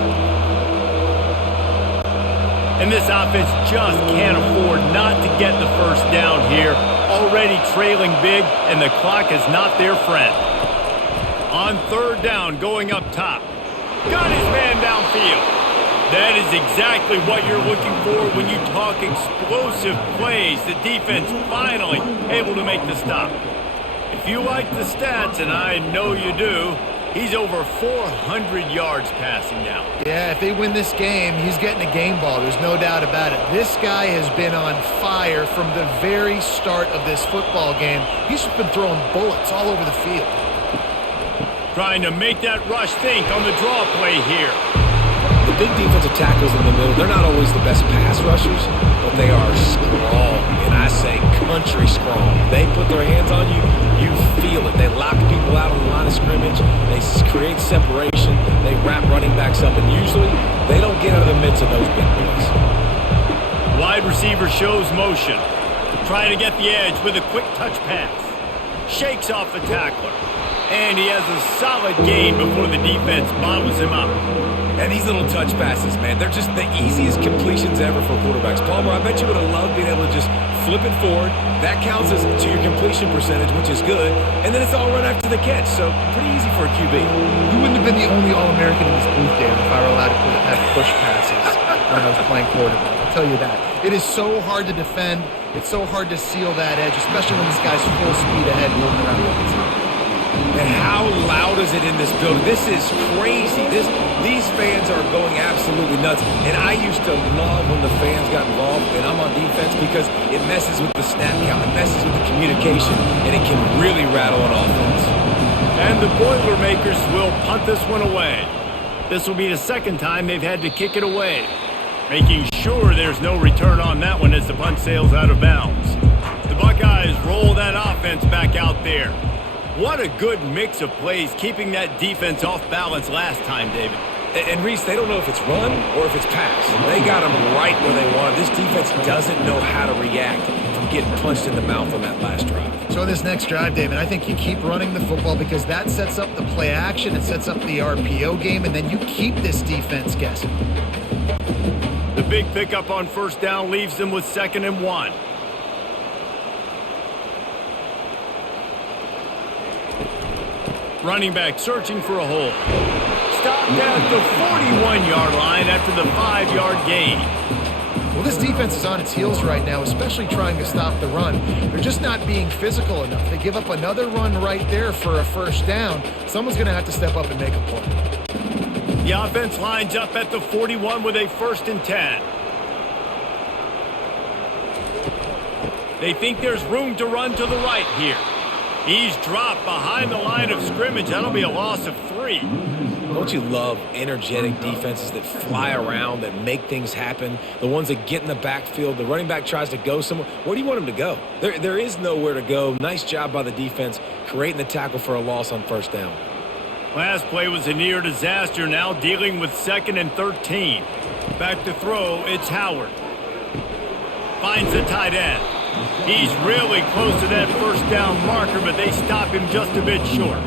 And this offense just can't afford not to get the first down here. Already trailing big, and the clock is not their friend. On third down, going up top. Got his man downfield. That is exactly what you're looking for when you talk explosive plays. The defense finally able to make the stop. If you like the stats, and I know you do, he's over 400 yards passing now. Yeah, if they win this game, he's getting a game ball. There's no doubt about it. This guy has been on fire from the very start of this football game. He's just been throwing bullets all over the field. Trying to make that rush think on the draw play here. The big defensive tackles in the middle, they're not always the best pass rushers, but they are strong, and I say country strong. They put their hands on you, you feel it. They lock people out on the line of scrimmage. They create separation. They wrap running backs up, and usually they don't get out of the midst of those big boys. Wide receiver shows motion. Trying to get the edge with a quick touch pass. Shakes off the tackler. And he has a solid gain before the defense bottles him up. And these little touch passes, man, they're just the easiest completions ever for quarterbacks. Palmer, I bet you would have loved being able to just flip it forward. That counts as to your completion percentage, which is good. And then it's all run after the catch, so pretty easy for a QB. You wouldn't have been the only All-American in this booth, Dan, if I were allowed to have push passes when I was playing quarterback. I'll tell you that. It is so hard to defend. It's so hard to seal that edge, especially when this guy's full speed ahead moving around the outside. And how loud is it in this building? This is crazy. These fans are going absolutely nuts. And I used to love when the fans got involved, and I'm on defense because it messes with the snap count, it messes with the communication, and it can really rattle an offense. And the Boilermakers will punt this one away. This will be the second time they've had to kick it away, making sure there's no return on that one as the punt sails out of bounds. The Buckeyes roll that offense back out there. What a good mix of plays, keeping that defense off balance last time, David. And Reese, they don't know if it's run or if it's pass. They got them right where they want. This defense doesn't know how to react from getting punched in the mouth on that last drive. So in this next drive, David, I think you keep running the football because that sets up the play action, it sets up the RPO game, and then you keep this defense guessing. The big pickup on first down leaves them with 2nd and 1. Running back searching for a hole. Stopped at the 41-yard line after the 5-yard gain. Well, this defense is on its heels right now, especially trying to stop the run. They're just not being physical enough. They give up another run right there for a first down. Someone's going to have to step up and make a play. The offense lines up at the 41 with a 1st and 10. They think there's room to run to the right here. He's dropped behind the line of scrimmage. That'll be a loss of 3. Don't you love energetic defenses that fly around, that make things happen? The ones that get in the backfield, the running back tries to go somewhere. Where do you want him to go? There is nowhere to go. Nice job by the defense creating the tackle for a loss on first down. Last play was a near disaster, now dealing with 2nd and 13. Back to throw, it's Howard. Finds the tight end. He's really close to that first down marker, but they stop him just a bit short.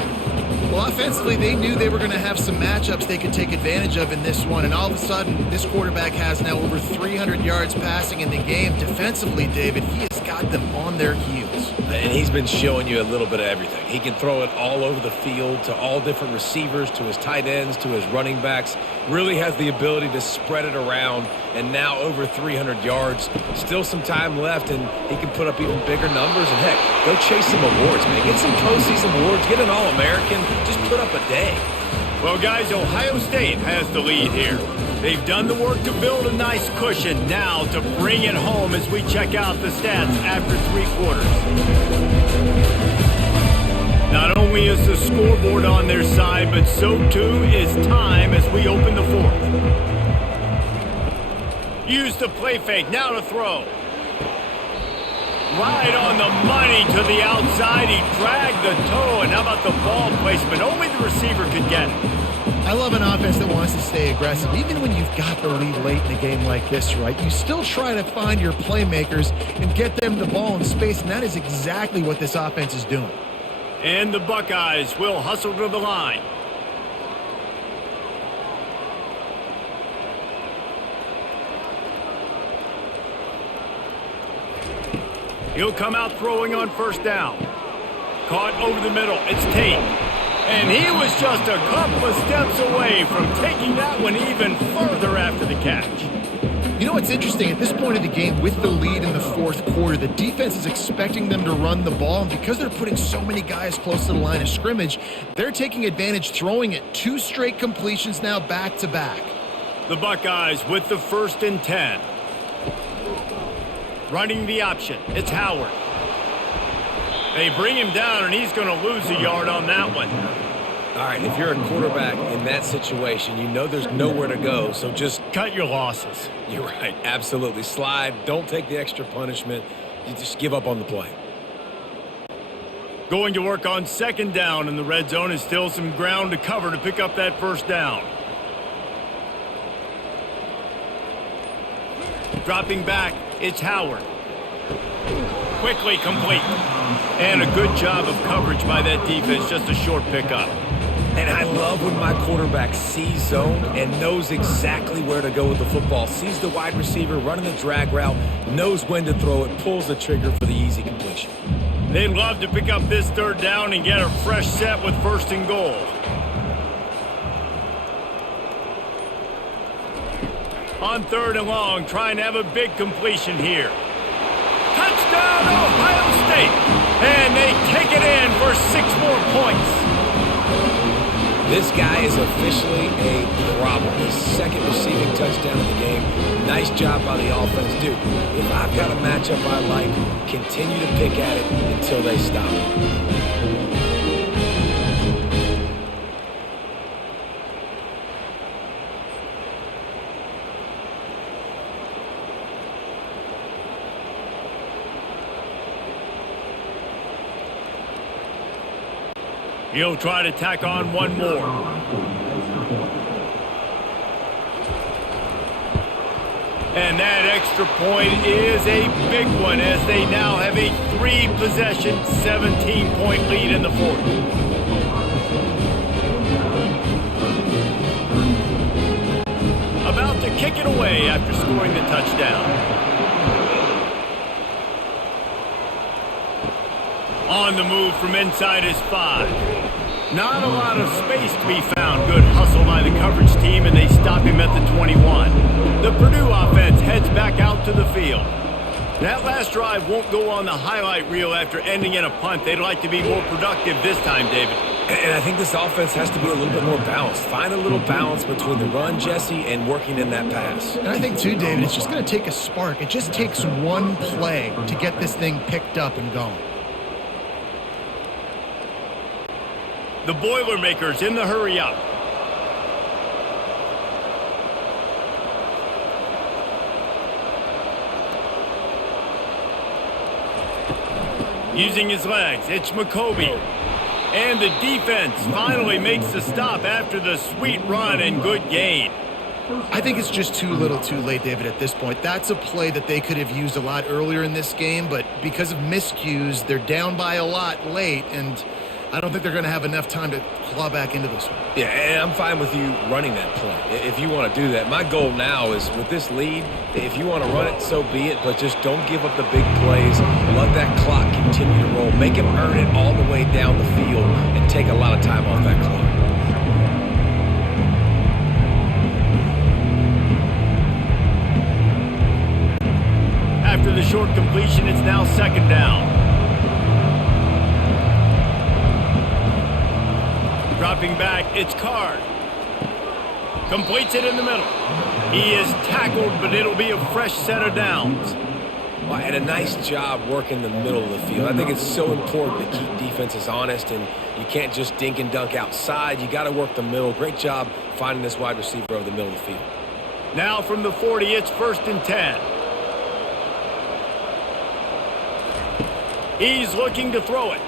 Well, offensively, they knew they were going to have some matchups they could take advantage of in this one, and all of a sudden, this quarterback has now over 300 yards passing in the game. Defensively, David, he has got them on their heels. And he's been showing you a little bit of everything. He can throw it all over the field to all different receivers, to his tight ends, to his running backs. Really has the ability to spread it around, and now over 300 yards. Still some time left, and he can put up even bigger numbers. And heck, go chase some awards, man. Get some postseason awards. Get an All-American. Just put up a day. Well, guys, Ohio State has the lead here. They've done the work to build a nice cushion. Now to bring it home as we check out the stats after 3 quarters. Not only is the scoreboard on their side, but so too is time as we open the 4th. Use the play fake, now to throw. Right on the money to the outside. He dragged the toe, and how about the ball placement? Only the receiver could get it. I love an offense that wants to stay aggressive. Even when you've got the lead late in a game like this, right, you still try to find your playmakers and get them the ball in space, and that is exactly what this offense is doing. And the Buckeyes will hustle to the line. He'll come out throwing on first down. Caught over the middle. It's Tate. And he was just a couple of steps away from taking that one even further after the catch. You know what's interesting? At this point of the game, with the lead in the fourth quarter, the defense is expecting them to run the ball. And because they're putting so many guys close to the line of scrimmage, they're taking advantage, throwing it 2 straight completions now back-to-back. The Buckeyes with the 1st and 10. Running the option. It's Howard. They bring him down, and he's going to lose a yard on that one. All right, if you're a quarterback in that situation, you know there's nowhere to go, so just cut your losses. You're right, absolutely. Slide, don't take the extra punishment. You just give up on the play. Going to work on 2nd down in the red zone is still some ground to cover to pick up that 1st down. Dropping back, it's Howard. Quickly complete. And a good job of coverage by that defense, just a short pickup. And I love when my quarterback sees zone and knows exactly where to go with the football. Sees the wide receiver running the drag route, knows when to throw it, pulls the trigger for the easy completion. They'd love to pick up this 3rd down and get a fresh set with 1st and goal. On 3rd and long, trying to have a big completion here. Touchdown, Ohio State! And they take it in for 6 more points. This guy is officially a problem. His 2nd receiving touchdown of the game. Nice job by the offense. Dude, if I've got a matchup I like, continue to pick at it until they stop it. He'll try to tack on one more. And that extra point is a big one as they now have a 3-possession, 17-point lead in the 4th. About to kick it away after scoring the touchdown. On the move from inside his 5. Not a lot of space to be found. Good hustle by the coverage team, and they stop him at the 21. The Purdue offense heads back out to the field. That last drive won't go on the highlight reel after ending in a punt. They'd like to be more productive this time, David. And I think this offense has to be a little bit more balanced. Find a little balance between the run, Jesse, and working in that pass. And I think, too, David, it's just going to take a spark. It just takes one play to get this thing picked up and going. The Boilermakers in the hurry up. Using his legs, it's McCoby. And the defense finally makes the stop after the sweet run and good gain. I think it's just too little too late, David, at this point. That's a play that they could have used a lot earlier in this game, but because of miscues, they're down by a lot late, and I don't think they're going to have enough time to claw back into this one. Yeah, and I'm fine with you running that play if you want to do that. My goal now is with this lead, if you want to run it, so be it, but just don't give up the big plays. Let that clock continue to roll. Make him earn it all the way down the field and take a lot of time off that clock. After the short completion, it's now 2nd down. Dropping back, it's Card. Completes it in the middle. He is tackled, but it'll be a fresh set of downs. Well, and a nice job working the middle of the field. I think it's so important to keep defenses honest, and you can't just dink and dunk outside. You got to work the middle. Great job finding this wide receiver over the middle of the field. Now from the 40, it's 1st and 10. He's looking to throw it.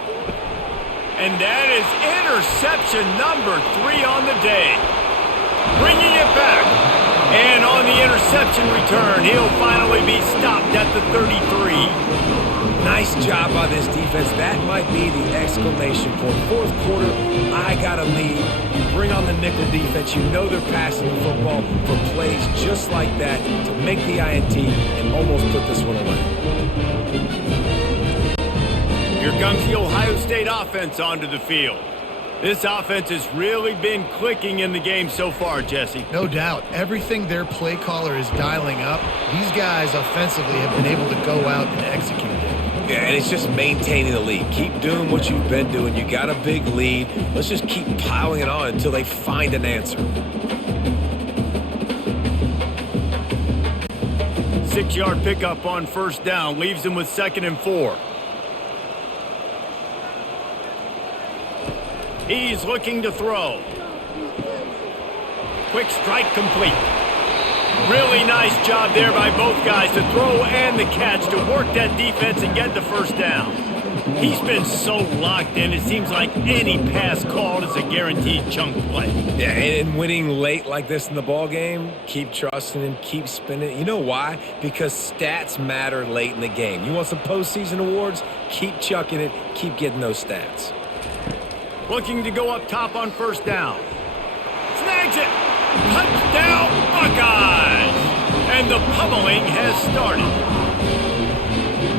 And that is interception number 3 on the day. Bringing it back. And on the interception return, he'll finally be stopped at the 33. Nice job by this defense. That might be the exclamation point. 4th quarter, I got a lead. You bring on the nickel defense. You know they're passing the football for plays just like that to make the INT and almost put this one away. Here comes the Ohio State offense onto the field. This offense has really been clicking in the game so far, Jesse. No doubt. Everything their play caller is dialing up, these guys offensively have been able to go out and execute it. Yeah, and it's just maintaining the lead. Keep doing what you've been doing. You got a big lead. Let's just keep piling it on until they find an answer. 6-yard pickup on first down leaves them with 2nd and 4. He's looking to throw. Quick strike complete. Really nice job there by both guys to throw and the catch to work that defense and get the first down. He's been so locked in, it seems like any pass called is a guaranteed chunk play. Yeah, and winning late like this in the ball game, keep trusting him, keep spinning. You know why? Because stats matter late in the game. You want some postseason awards? Keep chucking it, keep getting those stats. Looking to go up top on first down. Snags it! Touchdown, Buckeyes! And the pummeling has started.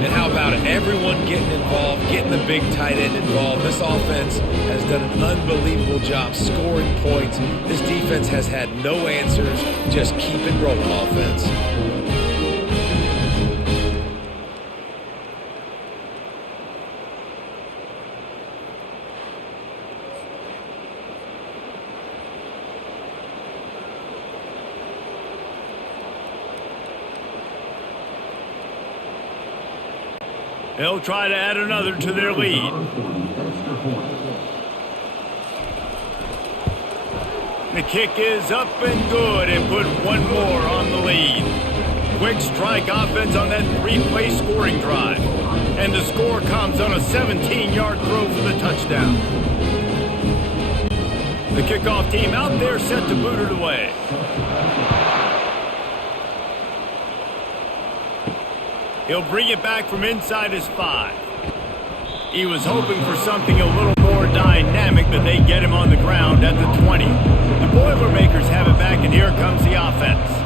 And how about it? Everyone getting involved, getting the big tight end involved. This offense has done an unbelievable job scoring points. This defense has had no answers. Just keep it rolling, offense. They'll try to add another to their lead. The kick is up and good and put one more on the lead. Quick strike offense on that 3-play scoring drive. And the score comes on a 17-yard throw for the touchdown. The kickoff team out there set to boot it away. He'll bring it back from inside his 5. He was hoping for something a little more dynamic, but they get him on the ground at the 20. The Boilermakers have it back, and here comes the offense.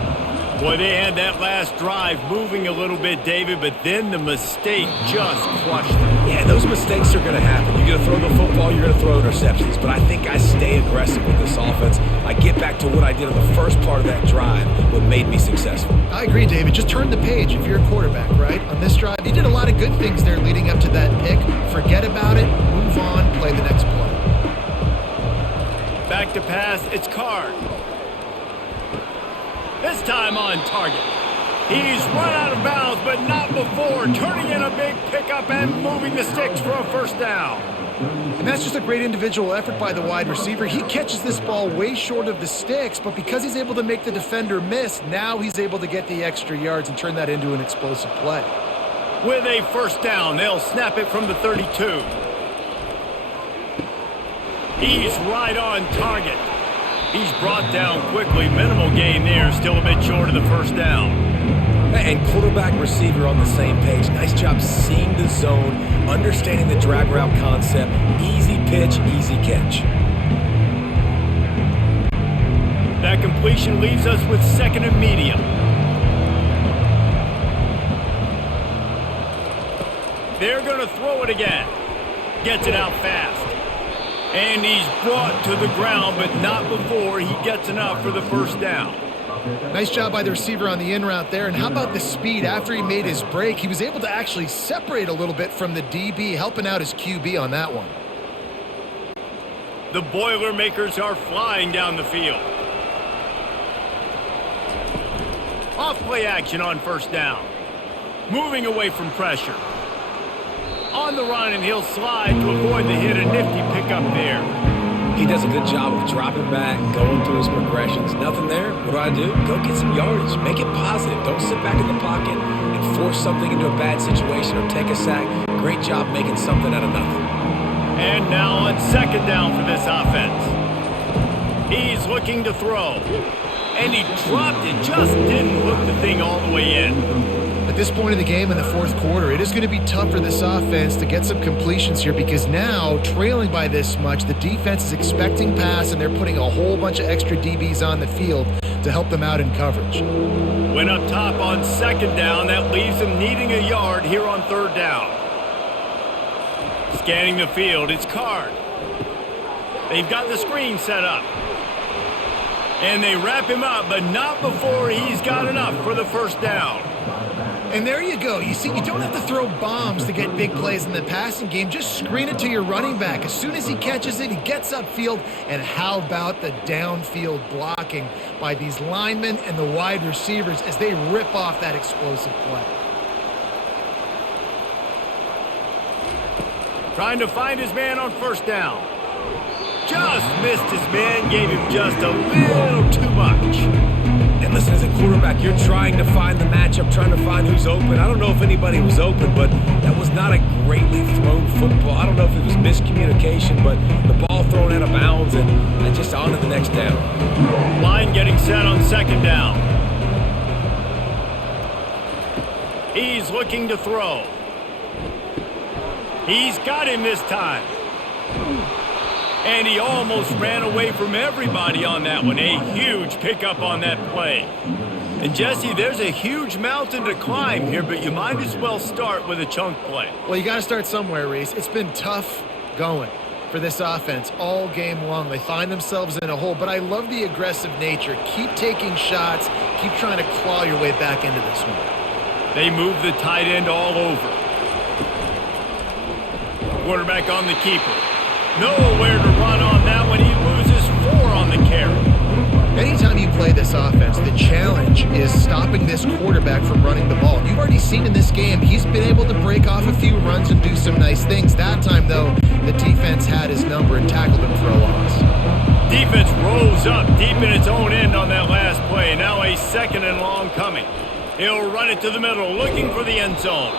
Boy, they had that last drive moving a little bit, David, but then the mistake just crushed them. Yeah, those mistakes are going to happen. You're going to throw the football, you're going to throw interceptions, but I think I stay aggressive with this offense. I get back to what I did on the first part of that drive, what made me successful. I agree, David. Just turn the page if you're a quarterback, right? On this drive, you did a lot of good things there leading up to that pick. Forget about it, move on, play the next play. Back to pass, it's Card. This time on target. He's run out of bounds, but not before turning in a big pickup and moving the sticks for a first down. And that's just a great individual effort by the wide receiver. He catches this ball way short of the sticks, but because he's able to make the defender miss, now he's able to get the extra yards and turn that into an explosive play. With a first down, they'll snap it from the 32. He's right on target. He's brought down quickly. Minimal gain there, still a bit short of the first down. And quarterback receiver on the same page. Nice job seeing the zone, understanding the drag route concept. Easy pitch, easy catch. That completion leaves us with 2nd and medium. They're going to throw it again. Gets it out fast. And he's brought to the ground, but not before he gets enough for the first down. Nice job by the receiver on the in route there. And how about the speed? After he made his break, he was able to actually separate a little bit from the DB, helping out his QB on that one. The Boilermakers are flying down the field. Off play action on first down. Moving away from pressure. On the run, and he'll slide to avoid the hit. A nifty pickup there. He does a good job of dropping back, going through his progressions. Nothing there. What do? Go get some yardage. Make it positive. Don't sit back in the pocket and force something into a bad situation or take a sack. Great job making something out of nothing. And now on 2nd down for this offense. He's looking to throw. And he dropped it. Just didn't hook the thing all the way in. At this point in the game in the 4th quarter, it is going to be tough for this offense to get some completions here because now, trailing by this much, the defense is expecting pass and they're putting a whole bunch of extra DBs on the field to help them out in coverage. Went up top on 2nd down. That leaves them needing a yard here on 3rd down. Scanning the field, it's Card. They've got the screen set up. And they wrap him up, but not before he's got enough for the first down. And there you go. You see, you don't have to throw bombs to get big plays in the passing game. Just screen it to your running back. As soon as he catches it, he gets upfield. And how about the downfield blocking by these linemen and the wide receivers as they rip off that explosive play? Trying to find his man on first down. Just missed his man, gave him just a little too much. And listen, as a quarterback, you're trying to find the matchup, trying to find who's open. I don't know if anybody was open, but that was not a greatly thrown football. I don't know if it was miscommunication, but the ball thrown out of bounds and just on to the next down. Line getting set on second down. He's looking to throw. He's got him this time. And he almost ran away from everybody on that one. A huge pickup on that play. And Jesse, there's a huge mountain to climb here, but you might as well start with a chunk play. Well, you got to start somewhere, Reese. It's been tough going for this offense all game long. They find themselves in a hole, but I love the aggressive nature. Keep taking shots. Keep trying to claw your way back into this one. They move the tight end all over. Quarterback on the keeper. Nowhere to run on that one. He loses 4 on the carry. Anytime you play this offense, the challenge is stopping this quarterback from running the ball. You've already seen in this game, he's been able to break off a few runs and do some nice things. That time, though, the defense had his number and tackled him for a loss. Defense rolls up deep in its own end on that last play. Now a second and long coming. He'll run it to the middle, looking for the end zone.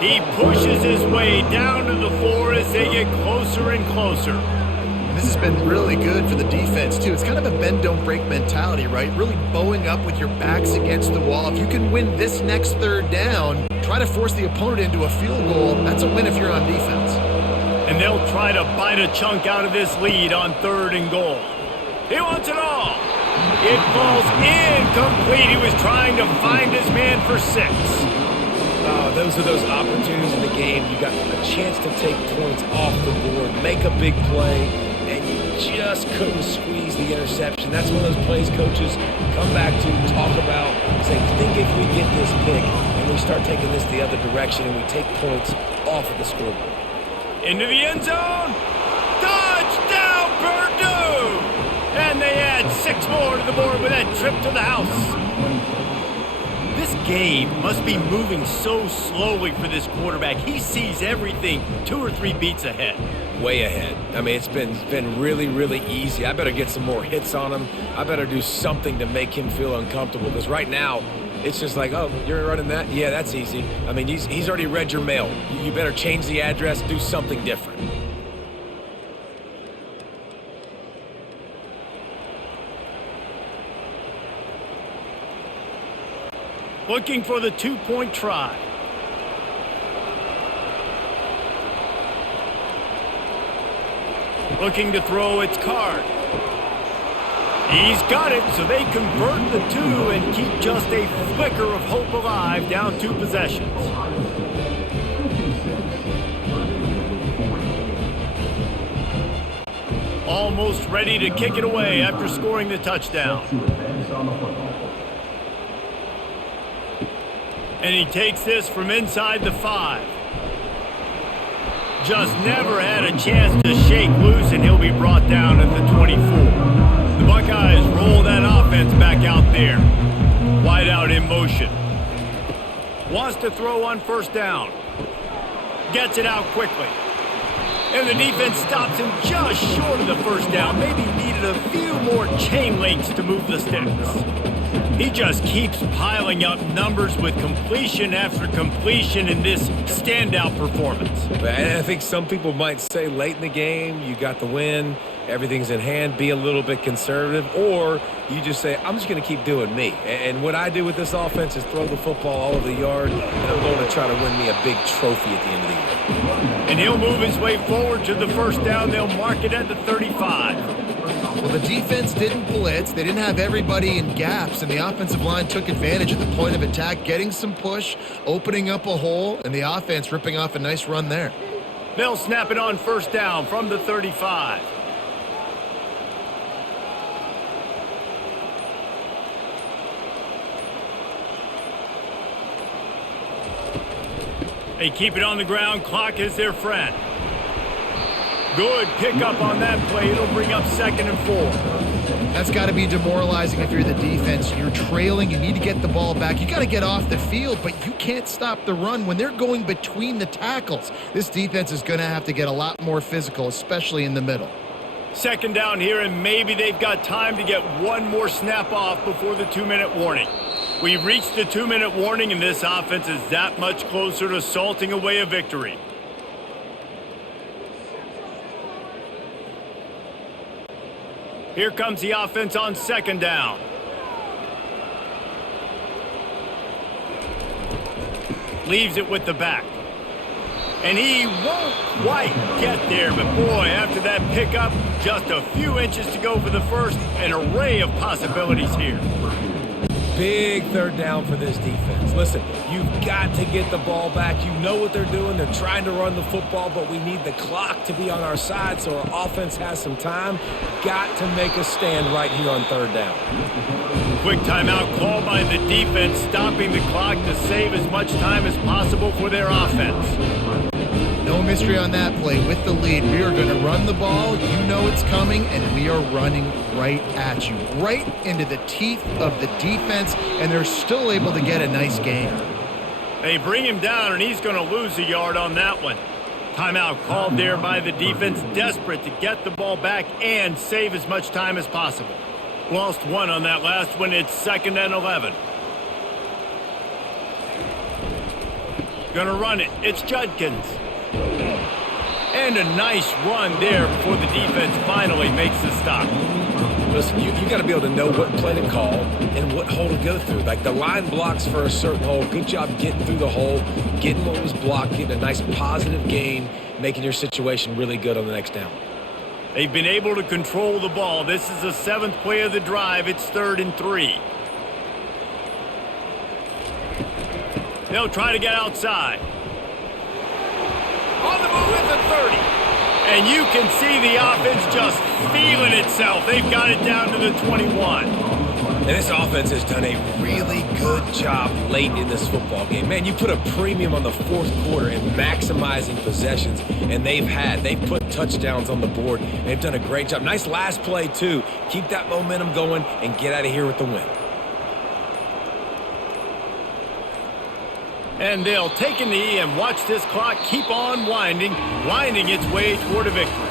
He pushes his way down to the 4 as they get closer and closer. And this has been really good for the defense, too. It's kind of a bend-don't-break mentality, right? Really bowing up with your backs against the wall. If you can win this next third down, try to force the opponent into a field goal. That's a win if you're on defense. And they'll try to bite a chunk out of this lead on 3rd and goal. He wants it all. It falls incomplete. He was trying to find his man for 6. Those are those opportunities in the game. You got a chance to take points off the board, make a big play, and you just couldn't squeeze the interception. That's one of those plays coaches come back to, talk about, say, think if we get this pick and we start taking this the other direction and we take points off of the scoreboard. Into the end zone. Touchdown, Purdue! And they add 6 more to the board with that trip to the house. This game must be moving so slowly for this quarterback. He sees everything 2 or 3 beats ahead. Way ahead. I mean, it's been really, really easy. I better get some more hits on him. I better do something to make him feel uncomfortable, because right now it's just like, oh, you're running that? Yeah, that's easy. I mean, he's already read your mail. You better change the address, do something different. Looking for the 2-point try. Looking to throw, it's Card. He's got it, so they convert the 2 and keep just a flicker of hope alive, down 2 possessions. Almost ready to kick it away after scoring the touchdown. And he takes this from inside the 5. Just never had a chance to shake loose, and he'll be brought down at the 24. The Buckeyes roll that offense back out there. Wide out in motion. Wants to throw on first down. Gets it out quickly. And the defense stops him just short of the first down. Maybe needed a few more chain links to move the sticks. He just keeps piling up numbers with completion after completion in this standout performance. And I think some people might say late in the game, you got the win, everything's in hand, be a little bit conservative, or you just say, I'm just going to keep doing me. And what I do with this offense is throw the football all over the yard, and I'm going to try to win me a big trophy at the end of the year. And he'll move his way forward to the first down. They'll mark it at the 35. Well, the defense didn't blitz. They didn't have everybody in gaps, and the offensive line took advantage at the point of attack, getting some push, opening up a hole, and the offense ripping off a nice run there. They'll snap it on first down from the 35. They keep it on the ground. Clock is their friend. Good pickup on that play. It'll bring up 2nd and 4. That's got to be demoralizing if you're the defense. You're trailing. You need to get the ball back. You got to get off the field, but you can't stop the run when they're going between the tackles. This defense is going to have to get a lot more physical, especially in the middle. 2nd down here, and maybe they've got time to get one more snap off before the 2-minute warning. We've reached the 2-minute warning, and this offense is that much closer to salting away a victory. Here comes the offense on 2nd down. Leaves it with the back. And he won't quite get there, but boy, after that pickup, just a few inches to go for the first. An array of possibilities here. Big 3rd down for this defense. Listen, you've got to get the ball back. You know what they're doing. They're trying to run the football, but we need the clock to be on our side so our offense has some time. Got to make a stand right here on 3rd down. Quick timeout called by the defense, stopping the clock to save as much time as possible for their offense. No mystery on that play. With the lead, we are going to run the ball. You know it's coming, and we are running right at you, right into the teeth of the defense, and they're still able to get a nice gain. They bring him down, and he's going to lose a yard on that one. Timeout called there by the defense, desperate to get the ball back and save as much time as possible. Lost one on that last one. It's 2nd and 11. Gonna run it. It's Judkins. And a nice run there before the defense finally makes the stop. Listen, you got to be able to know what play to call and what hole to go through. Like the line blocks for a certain hole. Good job getting through the hole, getting what was blocked, getting a nice positive gain, making your situation really good on the next down. They've been able to control the ball. This is the 7th play of the drive. It's 3rd and 3. They'll try to get outside. On the move at the 30. And you can see the offense just feeling itself. They've got it down to the 21. And this offense has done a really good job late in this football game. Man, you put a premium on the 4th quarter and maximizing possessions, and they've put touchdowns on the board. They've done a great job. Nice last play, too. Keep that momentum going and get out of here with the win. And they'll take a knee and watch this clock keep on winding its way toward a victory.